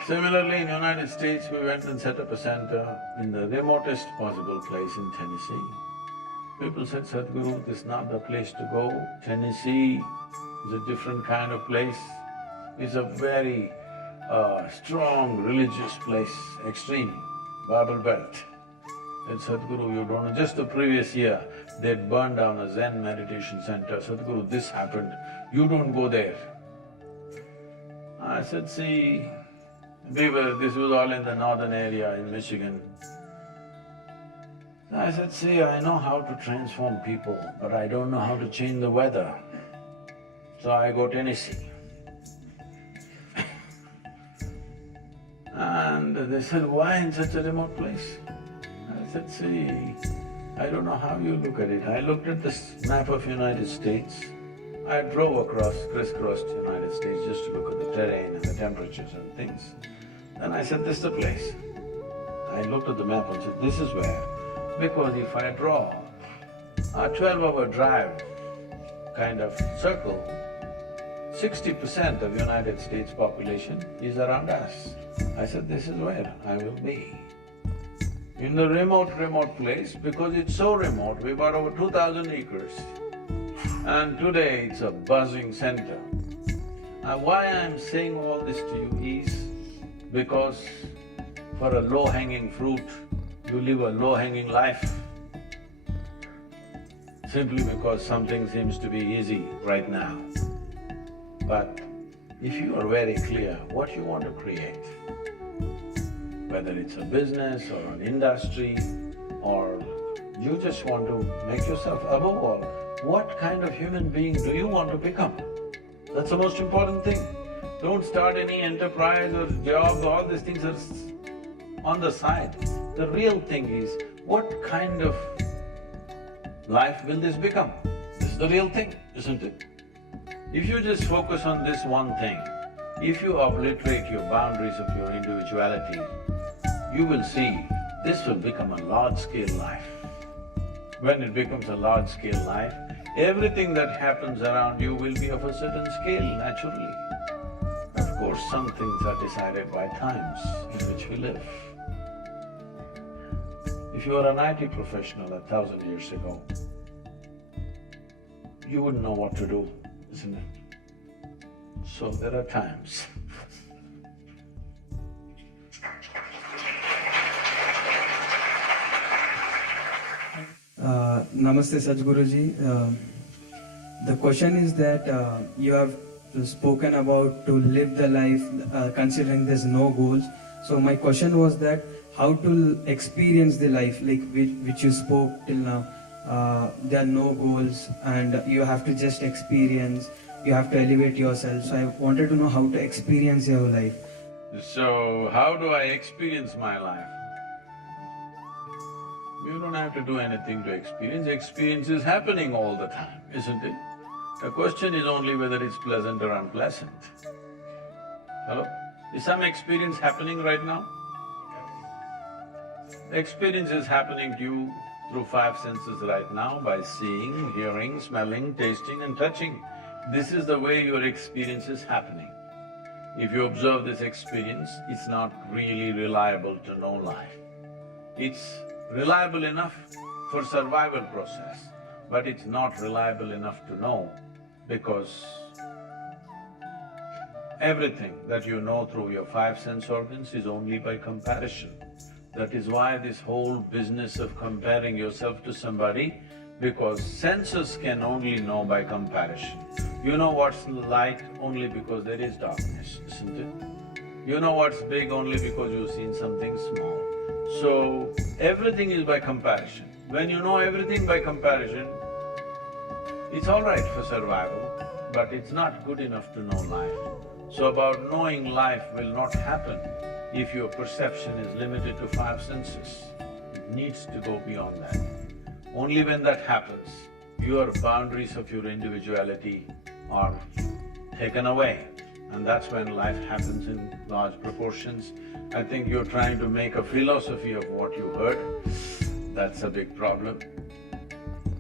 Similarly, in the United States, we went and set up a center in the remotest possible place in Tennessee. People said, Sadhguru, this is not the place to go. Tennessee is a different kind of place. It's a very strong religious place, extreme, Bible Belt. Said, Sadhguru, you don't know, just the previous year, they'd burned down a Zen meditation center. Sadhguru, this happened, you don't go there. I said, see, this was all in the northern area in Michigan. I said, see, I know how to transform people, but I don't know how to change the weather. So I go Tennessee. And they said, why in such a remote place? I said, see, I don't know how you look at it. I looked at this map of United States. I drove crisscrossed United States just to look at the terrain and the temperatures and things. Then I said, this is the place. I looked at the map and said, this is where. Because if I draw a 12-hour drive kind of circle, 60% of United States population is around us. I said, this is where I will be. In the remote place, because it's so remote, we bought over 2,000 acres. And today it's a buzzing center. Why I'm saying all this to you is because for a low-hanging fruit, you live a low-hanging life. Simply because something seems to be easy right now. But if you are very clear what you want to create, whether it's a business or an industry, or you just want to make yourself, above all, what kind of human being do you want to become? That's the most important thing. Don't start any enterprise or job, all these things are on the side. The real thing is, what kind of life will this become? This is the real thing, isn't it? If you just focus on this one thing, if you obliterate your boundaries of your individuality, you will see this will become a large-scale life. When it becomes a large-scale life, everything that happens around you will be of a certain scale, naturally. Of course, some things are decided by times in which we live. If you were an IT professional 1,000 years ago, you wouldn't know what to do, isn't it? So there are times. Namaste Sadhguruji. The question is that you have spoken about to live the life considering there's no goals. So my question was that how to experience the life like which you spoke till now. There are no goals and you have to just experience, you have to elevate yourself. So I wanted to know how to experience your life. So, how do I experience my life? You don't have to do anything to experience. Experience is happening all the time, isn't it? The question is only whether it's pleasant or unpleasant. Hello? Is some experience happening right now? Experience is happening to you through 5 senses right now by seeing, hearing, smelling, tasting and touching. This is the way your experience is happening. If you observe this experience, it's not really reliable to know life. It's reliable enough for survival process, but it's not reliable enough to know because everything that you know through your 5 sense organs is only by comparison. That is why this whole business of comparing yourself to somebody, because senses can only know by comparison. You know what's light only because there is darkness, isn't it? You know what's big only because you've seen something small. So, everything is by comparison. When you know everything by comparison, it's all right for survival, but it's not good enough to know life. So about knowing life will not happen if your perception is limited to 5 senses. It needs to go beyond that. Only when that happens, your boundaries of your individuality are taken away. and that's when life happens in large proportions. I think you're trying to make a philosophy of what you heard. That's a big problem.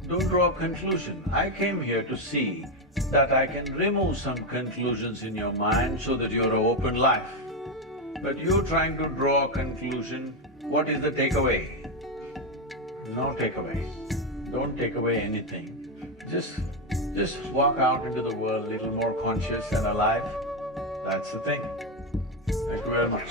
Don't draw a conclusion. I came here to see that I can remove some conclusions in your mind so that you're an open life. But you're trying to draw a conclusion, what is the takeaway? No takeaway. Don't take away anything. Just walk out into the world a little more conscious and alive. That's the thing. Thank you very much.